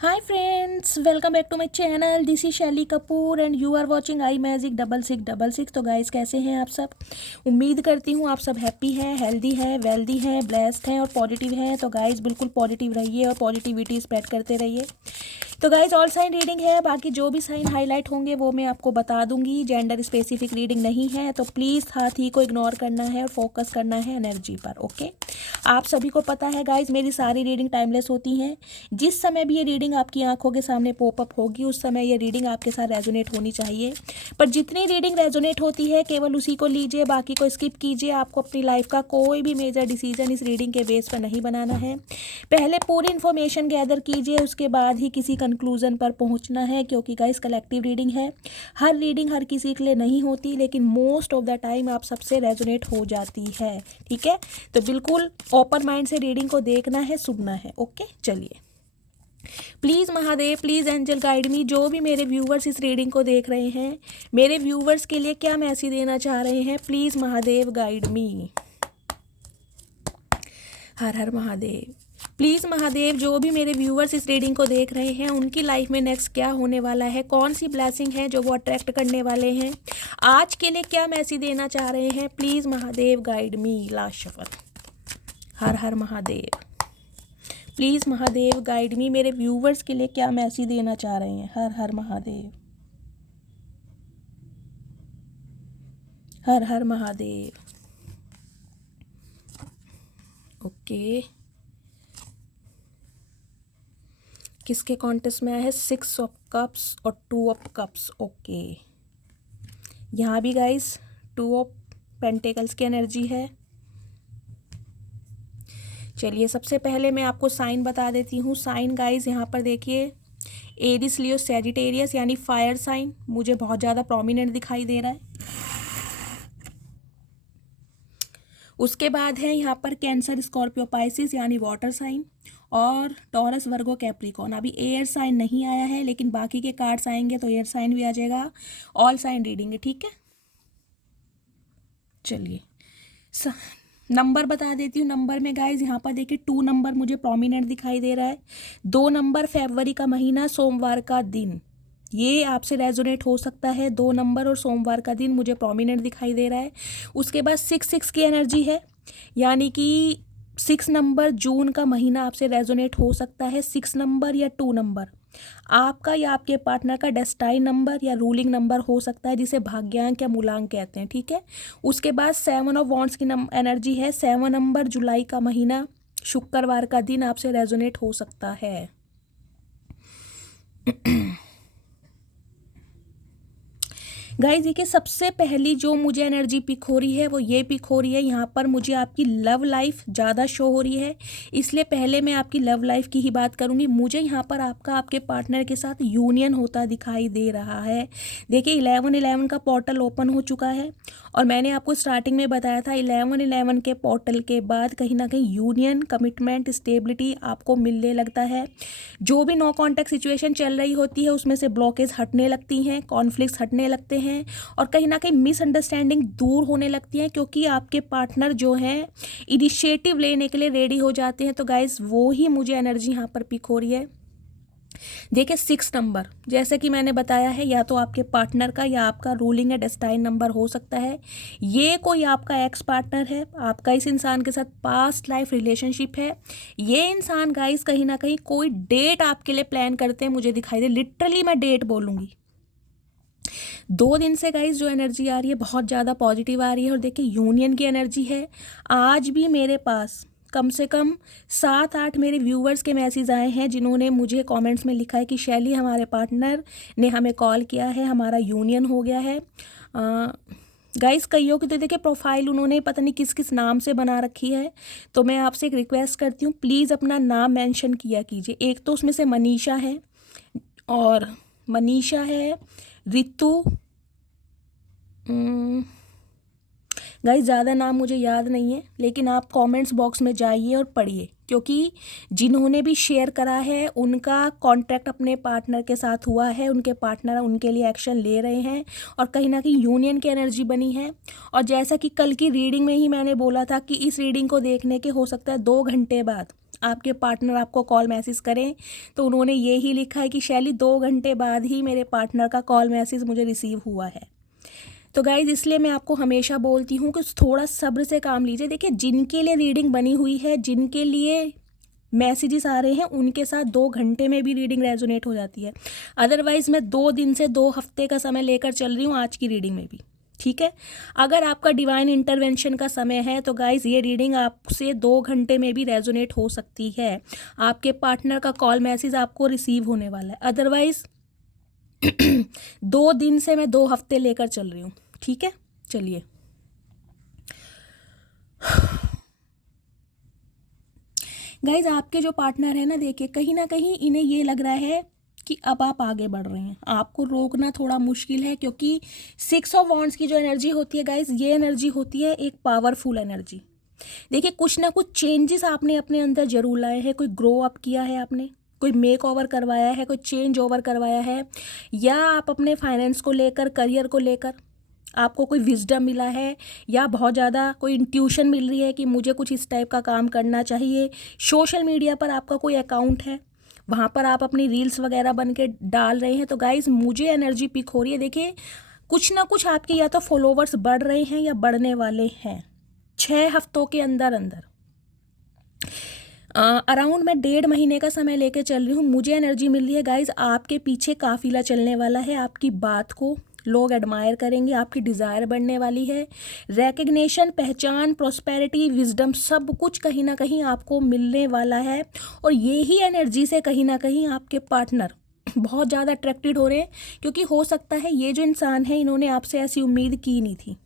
Hi friends, welcome back to my channel. This is Shaily Kapoor and you are watching I magic 6666। तो guys कैसे हैं आप सब। उम्मीद करती हूँ आप सब हैप्पी हैं, हेल्दी हैं, वेल्दी हैं, ब्लेस्ड हैं और पॉजिटिव हैं। तो गाइस बिल्कुल पॉजिटिव रहिए और पॉजिटिविटी स्प्रेड करते रहिए। तो गाइस ऑल साइन रीडिंग है, बाकी जो भी साइन हाईलाइट होंगे वो मैं आपको बता दूंगी। जेंडर स्पेसिफिक रीडिंग नहीं है, तो प्लीज़ हाथी को इग्नोर करना है और फोकस करना है एनर्जी पर। ओके, आप सभी को पता है गाइस मेरी सारी रीडिंग टाइमलेस होती हैं। जिस समय भी ये रीडिंग आपकी आंखों के सामने पॉपअप होगी उस समय ये रीडिंग आपके साथ रेजोनेट होनी चाहिए। पर जितनी रीडिंग रेजोनेट होती है केवल उसी को लीजिए, बाकी को स्किप कीजिए। आपको अपनी लाइफ का कोई भी मेजर डिसीजन इस रीडिंग के बेस पर नहीं बनाना है। पहले पूरी इन्फॉर्मेशन गैदर कीजिए, उसके बाद ही किसी कंक्लूजन पर पहुंचना है, क्योंकि गाइस कलेक्टिव रीडिंग है। हर रीडिंग हर किसी के लिए नहीं होती, लेकिन मोस्ट ऑफ द टाइम आप सबसे रेजोनेट हो जाती है। ठीक है, तो बिल्कुल ओपन माइंड से रीडिंग को देखना है, सुनना है। ओके, चलिए। Please Mahadev, please angel guide me. जो भी मेरे व्यूवर्स इस रीडिंग को देख रहे हैं, मेरे व्यूवर्स के लिए क्या मैसेज देना चाह रहे हैं, please Mahadev guide me. Her Har Mahadev. Please Mahadev, जो भी मेरे व्यूवर्स इस रीडिंग को देख रहे हैं उनकी लाइफ में नेक्स्ट क्या होने वाला है, कौन सी ब्लेसिंग है जो वो अट्रैक्ट करने वाले हैं, आज के लिए क्या मैसेज देना चाह रहे हैं, please Mahadev guide me. Last shuffle. Her Har Mahadev. Please Mahadev guide मी, मेरे व्यूवर्स के लिए क्या मैसेज देना चाह रहे हैं। हर हर महादेव, हर हर महादेव। ओके, किसके कॉन्टेस्ट में आया है 6 ऑफ कप्स और 2 ऑफ कप्स। ओके, यहाँ भी गाइस 2 ऑफ पेंटिकल्स की एनर्जी है। चलिए, सबसे पहले मैं आपको साइन बता देती हूँ। साइन गाइस यहाँ पर देखिए, एरिस लियो सैजिटेरियस यानी फायर साइन मुझे बहुत ज़्यादा प्रोमिनेंट दिखाई दे रहा है। उसके बाद है यहाँ पर कैंसर स्कॉर्पियो पाइसिस यानी वाटर साइन, और टॉरस वर्गो कैप्रिकॉन। अभी एयर साइन नहीं आया है, लेकिन बाकी के कार्ड्स आएंगे तो एयर साइन भी आ जाएगा। ऑल साइन रीडिंग है, ठीक है। चलिए, नंबर बता देती हूँ। नंबर में गाइज यहाँ पर देखिए 2 नंबर मुझे प्रोमिनेंट दिखाई दे रहा है। 2 नंबर फरवरी का महीना, सोमवार का दिन, ये आपसे रेजोनेट हो सकता है। 2 नंबर और सोमवार का दिन मुझे प्रोमिनेंट दिखाई दे रहा है। उसके बाद 6 की एनर्जी है, यानी कि 6 नंबर जून का महीना आपसे रेजोनेट हो सकता है। 6 नंबर या 2 नंबर आपका या आपके पार्टनर का डेस्टाइन नंबर या रूलिंग नंबर हो सकता है, जिसे भाग्यांक या मूलांक कहते हैं। ठीक है, उसके बाद 7 ऑफ वॉन्ड्स की एनर्जी है। 7 नंबर जुलाई का महीना, शुक्रवार का दिन आपसे रेजोनेट हो सकता है। गाइस देखिए, सबसे पहली जो मुझे एनर्जी पिक हो रही है वो ये पिक हो रही है। यहाँ पर मुझे आपकी लव लाइफ ज़्यादा शो हो रही है, इसलिए पहले मैं आपकी लव लाइफ की ही बात करूँगी। मुझे यहाँ पर आपका आपके पार्टनर के साथ यूनियन होता दिखाई दे रहा है। देखिए, 11-11 का पोर्टल ओपन हो चुका है, और मैंने आपको स्टार्टिंग में बताया था 11-11 के पोर्टल के बाद कहीं ना कहीं यूनियन, कमिटमेंट, स्टेबिलिटी आपको मिलने लगता है। जो भी नो कॉन्टैक्ट सिचुएशन चल रही होती है उसमें से ब्लॉकेज हटने लगती हैं, कॉन्फ्लिक्ट्स हटने लगते हैं, और कहीं ना कहीं मिसअंडरस्टैंडिंग दूर होने लगती है, क्योंकि आपके पार्टनर जो हैं इनिशिएटिव लेने के लिए रेडी हो जाते हैं। तो गाइस वो ही मुझे एनर्जी यहाँ पर पिक हो रही है। देखिए, 6 नंबर जैसे कि मैंने बताया है, या तो आपके पार्टनर का या आपका रूलिंग या डेस्टाइन नंबर हो सकता है। ये कोई आपका एक्स पार्टनर है, आपका इस इंसान के साथ पास्ट लाइफ रिलेशनशिप है। ये इंसान गाइस कहीं ना कहीं कोई डेट आपके लिए प्लान करते हैं, मुझे दिखाई दे। लिटरली मैं डेट बोलूँगी। 2 दिन से गाइस जो एनर्जी आ रही है बहुत ज़्यादा पॉजिटिव आ रही है। और देखिए, यूनियन की एनर्जी है। आज भी मेरे पास कम से कम 7-8 मेरे व्यूवर्स के मैसेज आए हैं जिन्होंने मुझे कमेंट्स में लिखा है कि शैली, हमारे पार्टनर ने हमें कॉल किया है, हमारा यूनियन हो गया है। गाइस कईयों की तो देखिए प्रोफाइल उन्होंने पता नहीं किस किस नाम से बना रखी है, तो मैं आपसे एक रिक्वेस्ट करती हूँ, प्लीज़ अपना नाम मेंशन किया कीजिए। एक तो उसमें से मनीषा है, और मनीषा है, रितु, गाइस ज़्यादा नाम मुझे याद नहीं है, लेकिन आप कमेंट्स बॉक्स में जाइए और पढ़िए, क्योंकि जिन्होंने भी शेयर करा है उनका कॉन्टैक्ट अपने पार्टनर के साथ हुआ है, उनके पार्टनर उनके लिए एक्शन ले रहे हैं, और कहीं ना कहीं यूनियन की एनर्जी बनी है। और जैसा कि कल की रीडिंग में ही मैंने बोला था कि इस रीडिंग को देखने के हो सकता है 2 घंटे बाद आपके पार्टनर आपको कॉल मैसेज करें तो उन्होंने ये ही लिखा है कि शैली 2 घंटे बाद ही मेरे पार्टनर का कॉल मैसेज मुझे रिसीव हुआ है। तो गाइज़ इसलिए मैं आपको हमेशा बोलती हूँ कि थोड़ा सब्र से काम लीजिए। देखिए जिनके लिए रीडिंग बनी हुई है, जिनके लिए मैसेजेस आ रहे हैं, उनके साथ 2 घंटे में भी रीडिंग रेजोनेट हो जाती है। अदरवाइज़ मैं 2 दिन से 2 हफ्ते का समय लेकर चल रही हूँ आज की रीडिंग में भी, ठीक है। अगर आपका डिवाइन इंटरवेंशन का समय है तो गाइज़ ये रीडिंग आपसे 2 घंटे में भी रेजोनेट हो सकती है। आपके पार्टनर का कॉल मैसेज आपको रिसीव होने वाला है। अदरवाइज़ 2 दिन से मैं 2 हफ्ते लेकर चल रही हूँ, ठीक है। चलिए, गाइज आपके जो पार्टनर है ना, देखिए कहीं ना कहीं इन्हें ये लग रहा है कि अब आप आगे बढ़ रहे हैं, आपको रोकना थोड़ा मुश्किल है, क्योंकि 6 ऑफ वॉन्ड्स की जो एनर्जी होती है गाइज, ये एनर्जी होती है एक पावरफुल एनर्जी। देखिए कुछ ना कुछ चेंजेस आपने अपने अंदर जरूर लाए हैं, कोई ग्रो अप किया है आपने, कोई मेक ओवर करवाया है, कोई चेंज ओवर करवाया है, या आप अपने फाइनेंस को लेकर, करियर को लेकर आपको कोई विजडम मिला है, या बहुत ज़्यादा कोई इंट्यूशन मिल रही है कि मुझे कुछ इस टाइप का काम करना चाहिए। सोशल मीडिया पर आपका कोई अकाउंट है, वहाँ पर आप अपनी रील्स वगैरह बन के डाल रहे हैं। तो गाइज़ मुझे एनर्जी पिक हो रही है, देखिए कुछ ना कुछ आपके या तो फॉलोवर्स बढ़ रहे हैं या बढ़ने वाले हैं 6 हफ्तों के अंदर अंदर। अराउंड मैं 1.5 महीने का समय लेके चल रही हूँ। मुझे एनर्जी मिल रही है गाइज, आपके पीछे काफिला चलने वाला है, आपकी बात को लोग एडमायर करेंगे, आपकी डिज़ायर बढ़ने वाली है। रिकग्निशन, पहचान, प्रॉस्पेरिटी, विजडम, सब कुछ कहीं ना कहीं आपको मिलने वाला है। और ये ही एनर्जी से कहीं ना कहीं आपके पार्टनर बहुत ज़्यादा अट्रैक्टेड हो रहे हैं, क्योंकि हो सकता है ये जो इंसान है, इन्होंने आपसे ऐसी उम्मीद की नहीं थी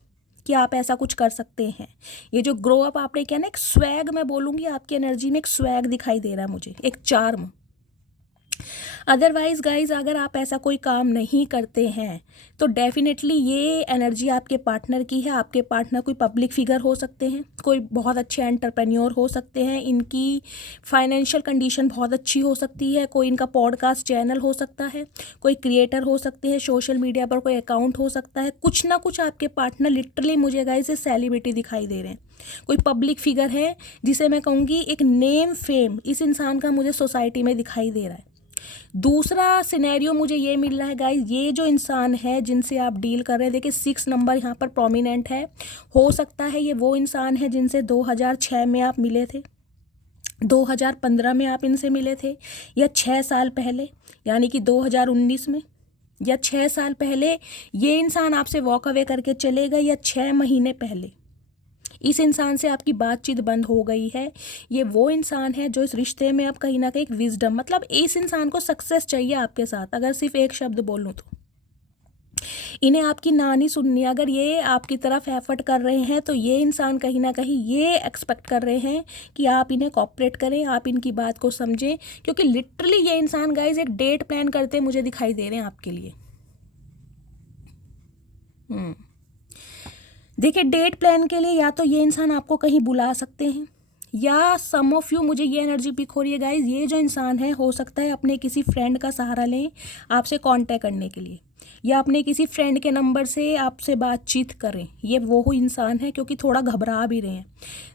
कि आप ऐसा कुछ कर सकते हैं। ये जो ग्रो अप आपने किया ना, एक स्वैग, मैं बोलूँगी आपकी एनर्जी में एक स्वैग दिखाई दे रहा है मुझे, एक चार्म। अदरवाइज गाइज अगर आप ऐसा कोई काम नहीं करते हैं तो डेफिनेटली ये एनर्जी आपके पार्टनर की है। आपके पार्टनर कोई पब्लिक फिगर हो सकते हैं, कोई बहुत अच्छे एंटरप्रेन्योर हो सकते हैं, इनकी फाइनेंशियल कंडीशन बहुत अच्छी हो सकती है, कोई इनका पॉडकास्ट चैनल हो सकता है, कोई क्रिएटर हो सकते हैं, सोशल मीडिया पर कोई अकाउंट हो सकता है। कुछ ना कुछ आपके पार्टनर लिटरली मुझे गाइज सेलिब्रिटी दिखाई दे रहे हैं, कोई पब्लिक फिगर है जिसे मैं कहूँगी एक नेम फेम इस इंसान का मुझे सोसाइटी में दिखाई दे रहा है। दूसरा सिनेरियो मुझे ये मिल रहा है गाइज, ये जो इंसान है जिनसे आप डील कर रहे हैं, देखिए 6 नंबर यहाँ पर प्रोमिनेंट है। हो सकता है ये वो इंसान है जिनसे 2006 में आप मिले थे, 2015 में आप इनसे मिले थे, या 6 साल पहले यानी कि 2019 में, या 6 साल पहले ये इंसान आपसे वॉक अवे करके चलेगा, या 6 महीने पहले इस इंसान से आपकी बातचीत बंद हो गई है। ये वो इंसान है जो इस रिश्ते में अब कहीं ना कहीं एक विजडम, मतलब इस इंसान को सक्सेस चाहिए आपके साथ। अगर सिर्फ एक शब्द बोलूँ तो इन्हें आपकी ना नहीं सुननी। अगर ये आपकी तरफ एफर्ट कर रहे हैं तो ये इंसान कहीं ना कहीं ये एक्सपेक्ट कर रहे हैं कि आप इन्हें कॉपरेट करें, आप इनकी बात को समझें, क्योंकि लिटरली ये इंसान गाइज एक डेट प्लान करते मुझे दिखाई दे रहे हैं आपके लिए। देखिए डेट प्लान के लिए या तो ये इंसान आपको कहीं बुला सकते हैं, या सम ऑफ यू, मुझे ये एनर्जी पिक हो रही है गाइज, ये जो इंसान है हो सकता है अपने किसी फ्रेंड का सहारा लें आपसे कांटेक्ट करने के लिए, या अपने किसी फ्रेंड के नंबर से आपसे बातचीत करें। ये वो इंसान है, क्योंकि थोड़ा घबरा भी रहे हैं।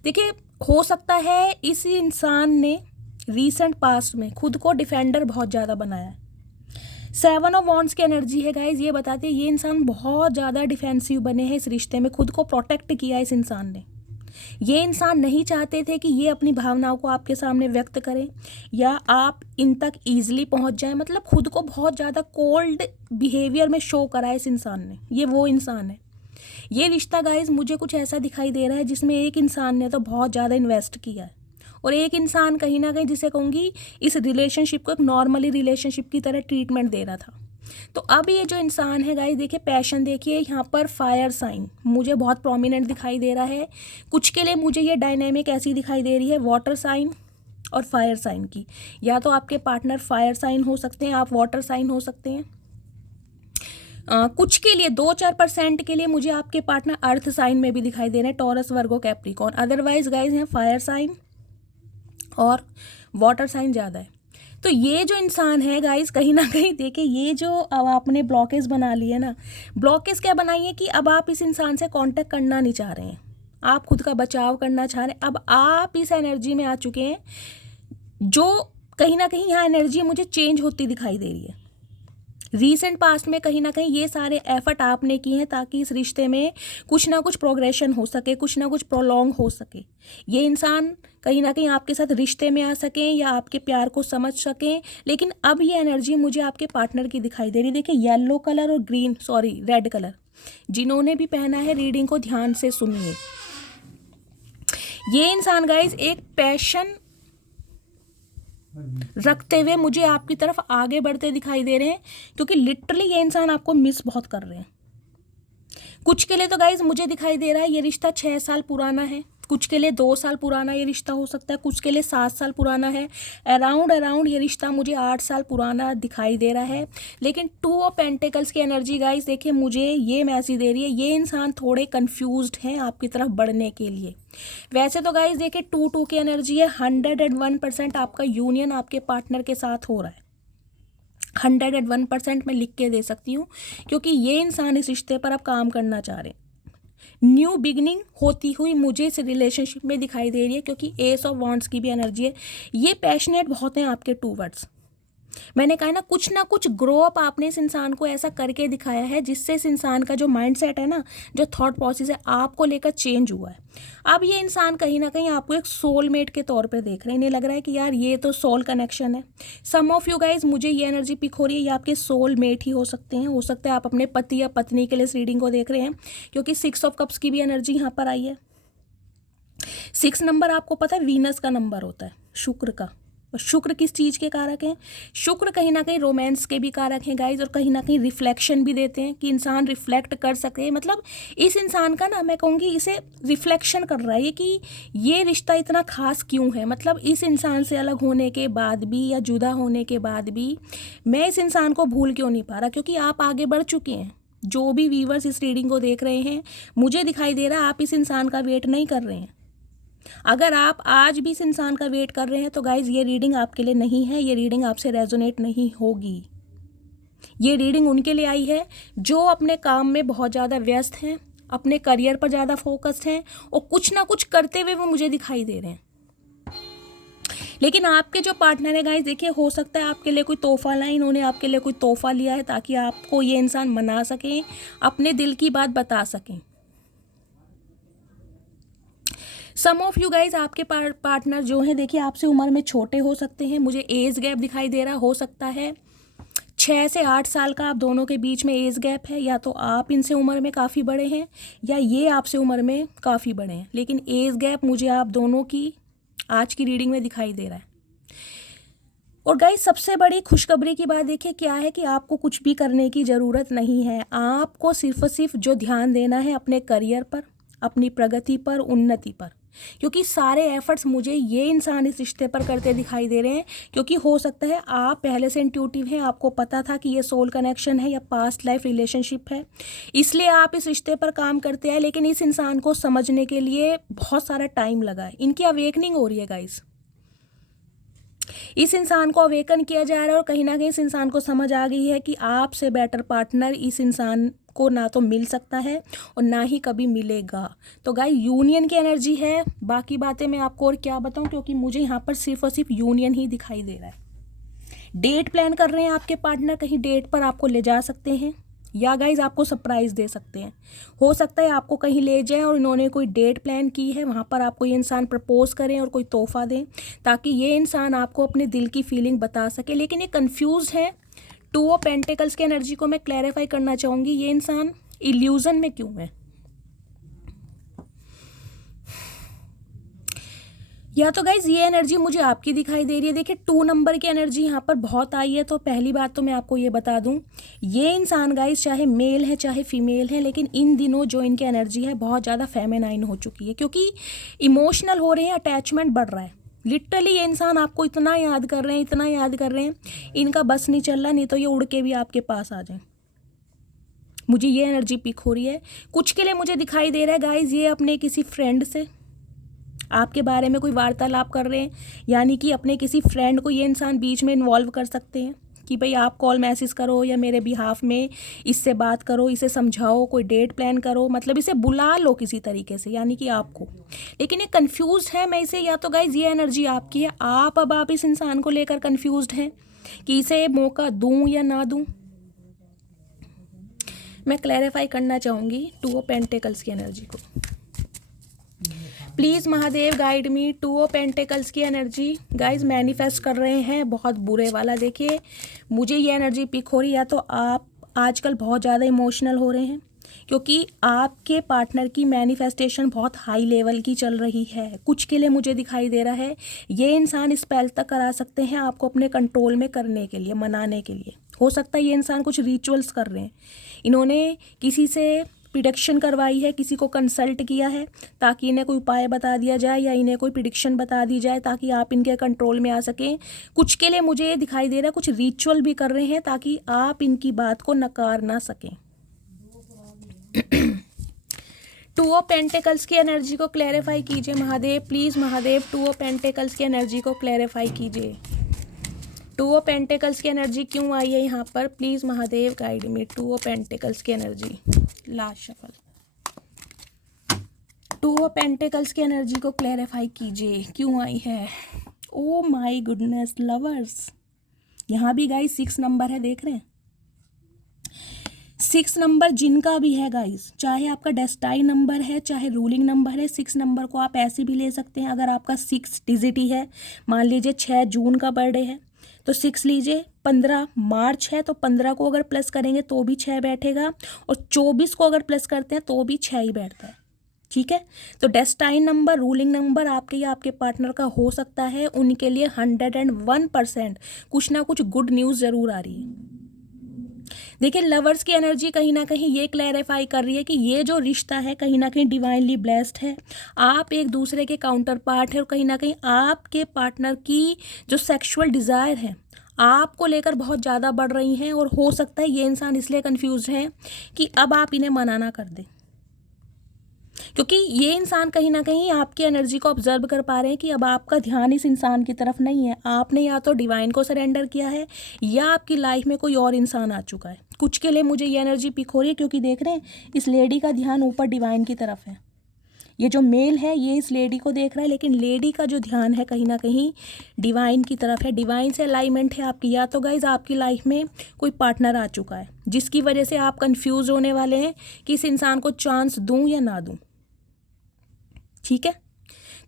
देखिए हो सकता है इस इंसान ने रीसेंट पास्ट में खुद को डिफेंडर बहुत ज़्यादा बनाया है। 7 ऑफ वॉन्ड्स की एनर्जी है गाइज, ये बताते हैं ये इंसान बहुत ज़्यादा डिफेंसिव बने हैं इस रिश्ते में, खुद को प्रोटेक्ट किया इस इंसान ने। ये इंसान नहीं चाहते थे कि ये अपनी भावनाओं को आपके सामने व्यक्त करें या आप इन तक ईजिली पहुंच जाएं, मतलब खुद को बहुत ज़्यादा कोल्ड बिहेवियर में शो करा है इस इंसान ने। ये वो इंसान है। ये रिश्ता गाइज मुझे कुछ ऐसा दिखाई दे रहा है जिसमें एक इंसान ने तो बहुत ज़्यादा इन्वेस्ट किया है, और एक इंसान कहीं ना कहीं, जिसे कहूँगी, इस रिलेशनशिप को एक नॉर्मली रिलेशनशिप की तरह ट्रीटमेंट दे रहा था। तो अब ये जो इंसान है गाइस, देखिए पैशन, देखिए यहाँ पर फायर साइन मुझे बहुत प्रोमिनेंट दिखाई दे रहा है। कुछ के लिए मुझे ये डायनेमिक ऐसी दिखाई दे रही है, वाटर साइन और फायर साइन की। या तो आपके पार्टनर फायर साइन हो सकते हैं, आप वाटर साइन हो सकते हैं। कुछ के लिए 2-4% के लिए मुझे आपके पार्टनर अर्थ साइन में भी दिखाई दे रहे हैं, टॉरस, वर्गो, कैप्रिकॉर्न। अदरवाइज गाइज यहाँ फायर साइन और वाटर साइन ज़्यादा है। तो ये जो इंसान है गाइस, कहीं ना कहीं देखिए, ये जो अब आपने ब्लॉकेज बना लिए ना, ब्लॉकेज क्या बनाई है कि अब आप इस इंसान से कांटेक्ट करना नहीं चाह रहे हैं, आप खुद का बचाव करना चाह रहे हैं। अब आप इस एनर्जी में आ चुके हैं जो कहीं ना कहीं यहाँ एनर्जी मुझे चेंज होती दिखाई दे रही है। रीसेंट पास्ट में कहीं ना कहीं ये सारे एफर्ट आपने किए हैं ताकि इस रिश्ते में कुछ ना कुछ प्रोग्रेशन हो सके, कुछ ना कुछ प्रोलॉन्ग हो सके। ये इंसान कहीं ना कहीं आपके साथ रिश्ते में आ सकें या आपके प्यार को समझ सकें। लेकिन अब ये एनर्जी मुझे आपके पार्टनर की दिखाई दे रही है। देखिए येलो कलर और रेड कलर, जिन्होंने भी पहना है रीडिंग को ध्यान से सुनिए। ये इंसान गाइज एक पैशन रखते हुए मुझे आपकी तरफ आगे बढ़ते दिखाई दे रहे हैं, क्योंकि लिटरली ये इंसान आपको मिस बहुत कर रहे हैं। कुछ के लिए तो गाइज मुझे दिखाई दे रहा है ये रिश्ता 6 साल पुराना है, कुछ के लिए 2 साल पुराना ये रिश्ता हो सकता है, कुछ के लिए 7 साल पुराना है, अराउंड ये रिश्ता मुझे 8 साल पुराना दिखाई दे रहा है। लेकिन 2 ऑफ पेंटिकल्स की एनर्जी गाइज देखिए मुझे ये मैसेज दे रही है, ये इंसान थोड़े कंफ्यूज्ड हैं आपकी तरफ बढ़ने के लिए। वैसे तो गाइज देखिए 2 की एनर्जी है, 101% आपका यूनियन आपके पार्टनर के साथ हो रहा है। 101% मैं लिख के दे सकती हूँ, क्योंकि ये इंसान इस रिश्ते पर अब काम करना चाह रहे हैं। न्यू बिगनिंग होती हुई मुझे इस रिलेशनशिप में दिखाई दे रही है, क्योंकि एस ऑफ वॉन्ड्स की भी एनर्जी है। ये पैशनेट बहुत हैं आपके टूवर्ड्स। मैंने कहा ना कुछ ग्रो अप आपने इस इंसान को ऐसा करके दिखाया है जिससे इस इंसान का जो माइंडसेट है ना, जो थॉट प्रोसेस है आपको लेकर चेंज हुआ है। अब ये इंसान कहीं ना कहीं आपको एक सोलमेट के तौर पे देख रहे हैं। इन्हें लग रहा है कि यार ये तो सोल कनेक्शन है। सम ऑफ यू गाइज मुझे ये एनर्जी पिक हो रही है, ये आपके सोलमेट ही हो सकते हैं। हो सकता है आप अपने पति या पत्नी के लिए इस रीडिंग को देख रहे हैं, क्योंकि 6 ऑफ कप्स की भी एनर्जी यहाँ पर आई है। 6 नंबर आपको पता है वीनस का नंबर होता है, शुक्र का। और शुक्र किस चीज़ के कारक हैं? शुक्र कहीं ना कहीं रोमांस के भी कारक हैं गाइज, और कहीं ना कहीं रिफ्लेक्शन भी देते हैं कि इंसान रिफ्लेक्ट कर सके। मतलब इस इंसान का ना मैं कहूँगी इसे रिफ्लेक्शन कर रहा है कि ये रिश्ता इतना खास क्यों है। मतलब इस इंसान से अलग होने के बाद भी या जुदा होने के बाद भी मैं इस इंसान को भूल क्यों नहीं पा रहा, क्योंकि आप आगे बढ़ चुके हैं। जो भी व्यूवर्स इस रीडिंग को देख रहे हैं, मुझे दिखाई दे रहा है आप इस इंसान का वेट नहीं कर रहे हैं। अगर आप आज भी इस इंसान का वेट कर रहे हैं तो गाइज ये रीडिंग आपके लिए नहीं है, ये रीडिंग आपसे रेजोनेट नहीं होगी। ये रीडिंग उनके लिए आई है जो अपने काम में बहुत ज़्यादा व्यस्त हैं, अपने करियर पर ज़्यादा फोकस्ड हैं, और कुछ ना कुछ करते हुए वो मुझे दिखाई दे रहे हैं। लेकिन आपके जो पार्टनर है गाइज देखिए, हो सकता है आपके लिए कोई तोहफा लाए, इन्होंने आपके लिए कोई तोहफा लिया है ताकि आपको ये इंसान मना सकें, अपने दिल की बात बता सकें। सम ऑफ यू गाइज आपके पार्टनर जो हैं देखिए आपसे उम्र में छोटे हो सकते हैं। मुझे एज गैप दिखाई दे रहा हो सकता है 6 से 8 साल का आप दोनों के बीच में एज गैप है। या तो आप इनसे उम्र में काफ़ी बड़े हैं या ये आपसे उम्र में काफ़ी बड़े हैं, लेकिन एज गैप मुझे आप दोनों की आज की रीडिंग में दिखाई दे रहा है। और गाइज सबसे बड़ी खुशखबरी की बात देखिए क्या है कि आपको कुछ भी करने की ज़रूरत नहीं है। आपको सिर्फ और सिर्फ जो ध्यान देना है अपने करियर पर, अपनी प्रगति पर, उन्नति पर, क्योंकि सारे एफर्ट्स मुझे ये इंसान इस रिश्ते पर करते दिखाई दे रहे हैं। क्योंकि हो सकता है आप पहले से इंट्यूटिव हैं, आपको पता था कि ये सोल कनेक्शन है या पास्ट लाइफ रिलेशनशिप है, इसलिए आप इस रिश्ते पर काम करते हैं। लेकिन इस इंसान को समझने के लिए बहुत सारा टाइम लगा है। इनकी अवेकनिंग हो रही है गाइस, इस इंसान को अवेकन किया जा रहा है, और कहीं ना कहीं इस इंसान को समझ आ गई है कि आपसे बेटर पार्टनर इस इंसान को ना तो मिल सकता है और ना ही कभी मिलेगा। तो गाइस यूनियन की एनर्जी है, बाकी बातें मैं आपको और क्या बताऊं, क्योंकि मुझे यहाँ पर सिर्फ और सिर्फ यूनियन ही दिखाई दे रहा है। डेट प्लान कर रहे हैं आपके पार्टनर, कहीं डेट पर आपको ले जा सकते हैं या गाइज आपको सरप्राइज़ दे सकते हैं। हो सकता है आपको कहीं ले जाएं और इन्होंने कोई डेट प्लान की है, वहाँ पर आपको ये इंसान प्रपोज करें और कोई तोहफा दें ताकि ये इंसान आपको अपने दिल की फीलिंग बता सके। लेकिन ये कंफ्यूज है। 2 ऑफ पेंटिकल्स की एनर्जी को मैं क्लैरिफाई करना चाहूँगी, ये इंसान इल्यूजन में क्यों है। या तो गाइज ये एनर्जी मुझे आपकी दिखाई दे रही है। देखिए 2 नंबर की एनर्जी यहाँ पर बहुत आई है। तो पहली बात तो मैं आपको ये बता दूं, ये इंसान गाइज चाहे मेल है चाहे फीमेल है, लेकिन इन दिनों जो इनकी एनर्जी है बहुत ज़्यादा फेमिनाइन हो चुकी है, क्योंकि इमोशनल हो रहे हैं, अटैचमेंट बढ़ रहा है। लिटरली ये इंसान आपको इतना याद कर रहे हैं, इतना याद कर रहे हैं, इनका बस नहीं चल रहा, नहीं तो ये उड़ के भी आपके पास आ जाए। मुझे ये एनर्जी पिक हो रही है। कुछ के लिए मुझे दिखाई दे रहा है गाइज ये अपने किसी फ्रेंड से आपके बारे में कोई वार्तालाप कर रहे हैं, यानी कि अपने किसी फ्रेंड को ये इंसान बीच में इन्वॉल्व कर सकते हैं कि भाई आप कॉल मैसेज करो या मेरे बिहाफ में इससे बात करो, इसे समझाओ, कोई डेट प्लान करो, मतलब इसे बुला लो किसी तरीके से, यानी कि आपको। लेकिन ये कंफ्यूज है मैं इसे, या तो गाइज ये एनर्जी आपकी है, आप इस इंसान को लेकर कंफ्यूज्ड हैं कि इसे मौका दूं या ना दूं। मैं क्लैरिफाई करना चाहूँगी टू ऑफ पेंटिकल्स की एनर्जी को। Please Mahadev guide me. Two of pentacles की एनर्जी गाइज मैनिफेस्ट कर रहे हैं बहुत बुरे वाला। देखिए मुझे ये एनर्जी पिक हो रही है, या तो आप आजकल बहुत ज़्यादा इमोशनल हो रहे हैं क्योंकि आपके पार्टनर की मैनिफेस्टेशन बहुत हाई लेवल की चल रही है। कुछ के लिए मुझे दिखाई दे रहा है ये इंसान स्पेल तक करा सकते हैं आपको अपने कंट्रोल में करने के लिए, मनाने के लिए। हो सकता है ये इंसान कुछ रिचुअल्स कर रहे हैं, इन्होंने किसी से प्रिडिक्शन करवाई है, किसी को कंसल्ट किया है ताकि इन्हें कोई उपाय बता दिया जाए या इन्हें कोई प्रिडिक्शन बता दी जाए ताकि आप इनके कंट्रोल में आ सकें। कुछ के लिए मुझे ये दिखाई दे रहा है कुछ रिचुअल भी कर रहे हैं ताकि आप इनकी बात को नकार ना सकें। टू ऑफ पेंटिकल्स की एनर्जी को क्लैरिफाई कीजिए Mahadev, please Mahadev. Two of pentacles की एनर्जी को क्लैरिफाई कीजिए। टू ऑफ पेंटिकल्स की एनर्जी क्यों आई है यहाँ पर, please Mahadev guide me. Two of pentacles की energy, last shuffle. Two of pentacles की एनर्जी को क्लैरिफाई कीजिए क्यों आई है। ओ माय गुडनेस लवर्स, यहाँ भी गाइस 6 नंबर है, देख रहे हैं 6 नंबर जिनका भी है गाइस, चाहे आपका डेस्टाइन नंबर है चाहे रूलिंग नंबर है, 6 नंबर को आप ऐसे भी ले सकते हैं। अगर आपका 6 डिजिट ही है, मान लीजिए 6 जून का बर्थडे है तो 6 लीजिए, 15 मार्च है तो 15 को अगर प्लस करेंगे तो भी 6 बैठेगा, और 24 को अगर प्लस करते हैं तो भी 6 ही बैठता है। ठीक है, तो डेस्टाइन नंबर, रूलिंग नंबर आपके या आपके पार्टनर का हो सकता है, उनके लिए 101% कुछ ना कुछ गुड न्यूज़ ज़रूर आ रही है। देखिए लवर्स की एनर्जी कहीं ना कहीं ये क्लैरिफाई कर रही है कि ये जो रिश्ता है कहीं ना कहीं डिवाइनली ब्लेस्ड है। आप एक दूसरे के काउंटर पार्ट है और कहीं ना कहीं आपके पार्टनर की जो सेक्सुअल डिज़ायर है आपको लेकर बहुत ज़्यादा बढ़ रही हैं, और हो सकता है ये इंसान इसलिए कंफ्यूज है कि अब आप इन्हें मना ना कर दें, क्योंकि ये इंसान कहीं ना कहीं आपकी एनर्जी को ऑब्जर्व कर पा रहे हैं कि अब आपका ध्यान इस इंसान की तरफ नहीं है। आपने या तो डिवाइन को सरेंडर किया है या आपकी लाइफ में कोई और इंसान आ चुका है। कुछ के लिए मुझे ये एनर्जी पिक हो रही है क्योंकि देख रहे हैं इस लेडी का ध्यान ऊपर डिवाइन की तरफ है। ये जो मेल है ये इस लेडी को देख रहा है, लेकिन लेडी का जो ध्यान है कहीं ना कहीं डिवाइन की तरफ है। डिवाइन से अलाइनमेंट है आपकी। या तो गाइज आपकी लाइफ में कोई पार्टनर आ चुका है जिसकी वजह से आप कंफ्यूज होने वाले हैं कि इस इंसान को चांस दूं या ना दूं। ठीक है,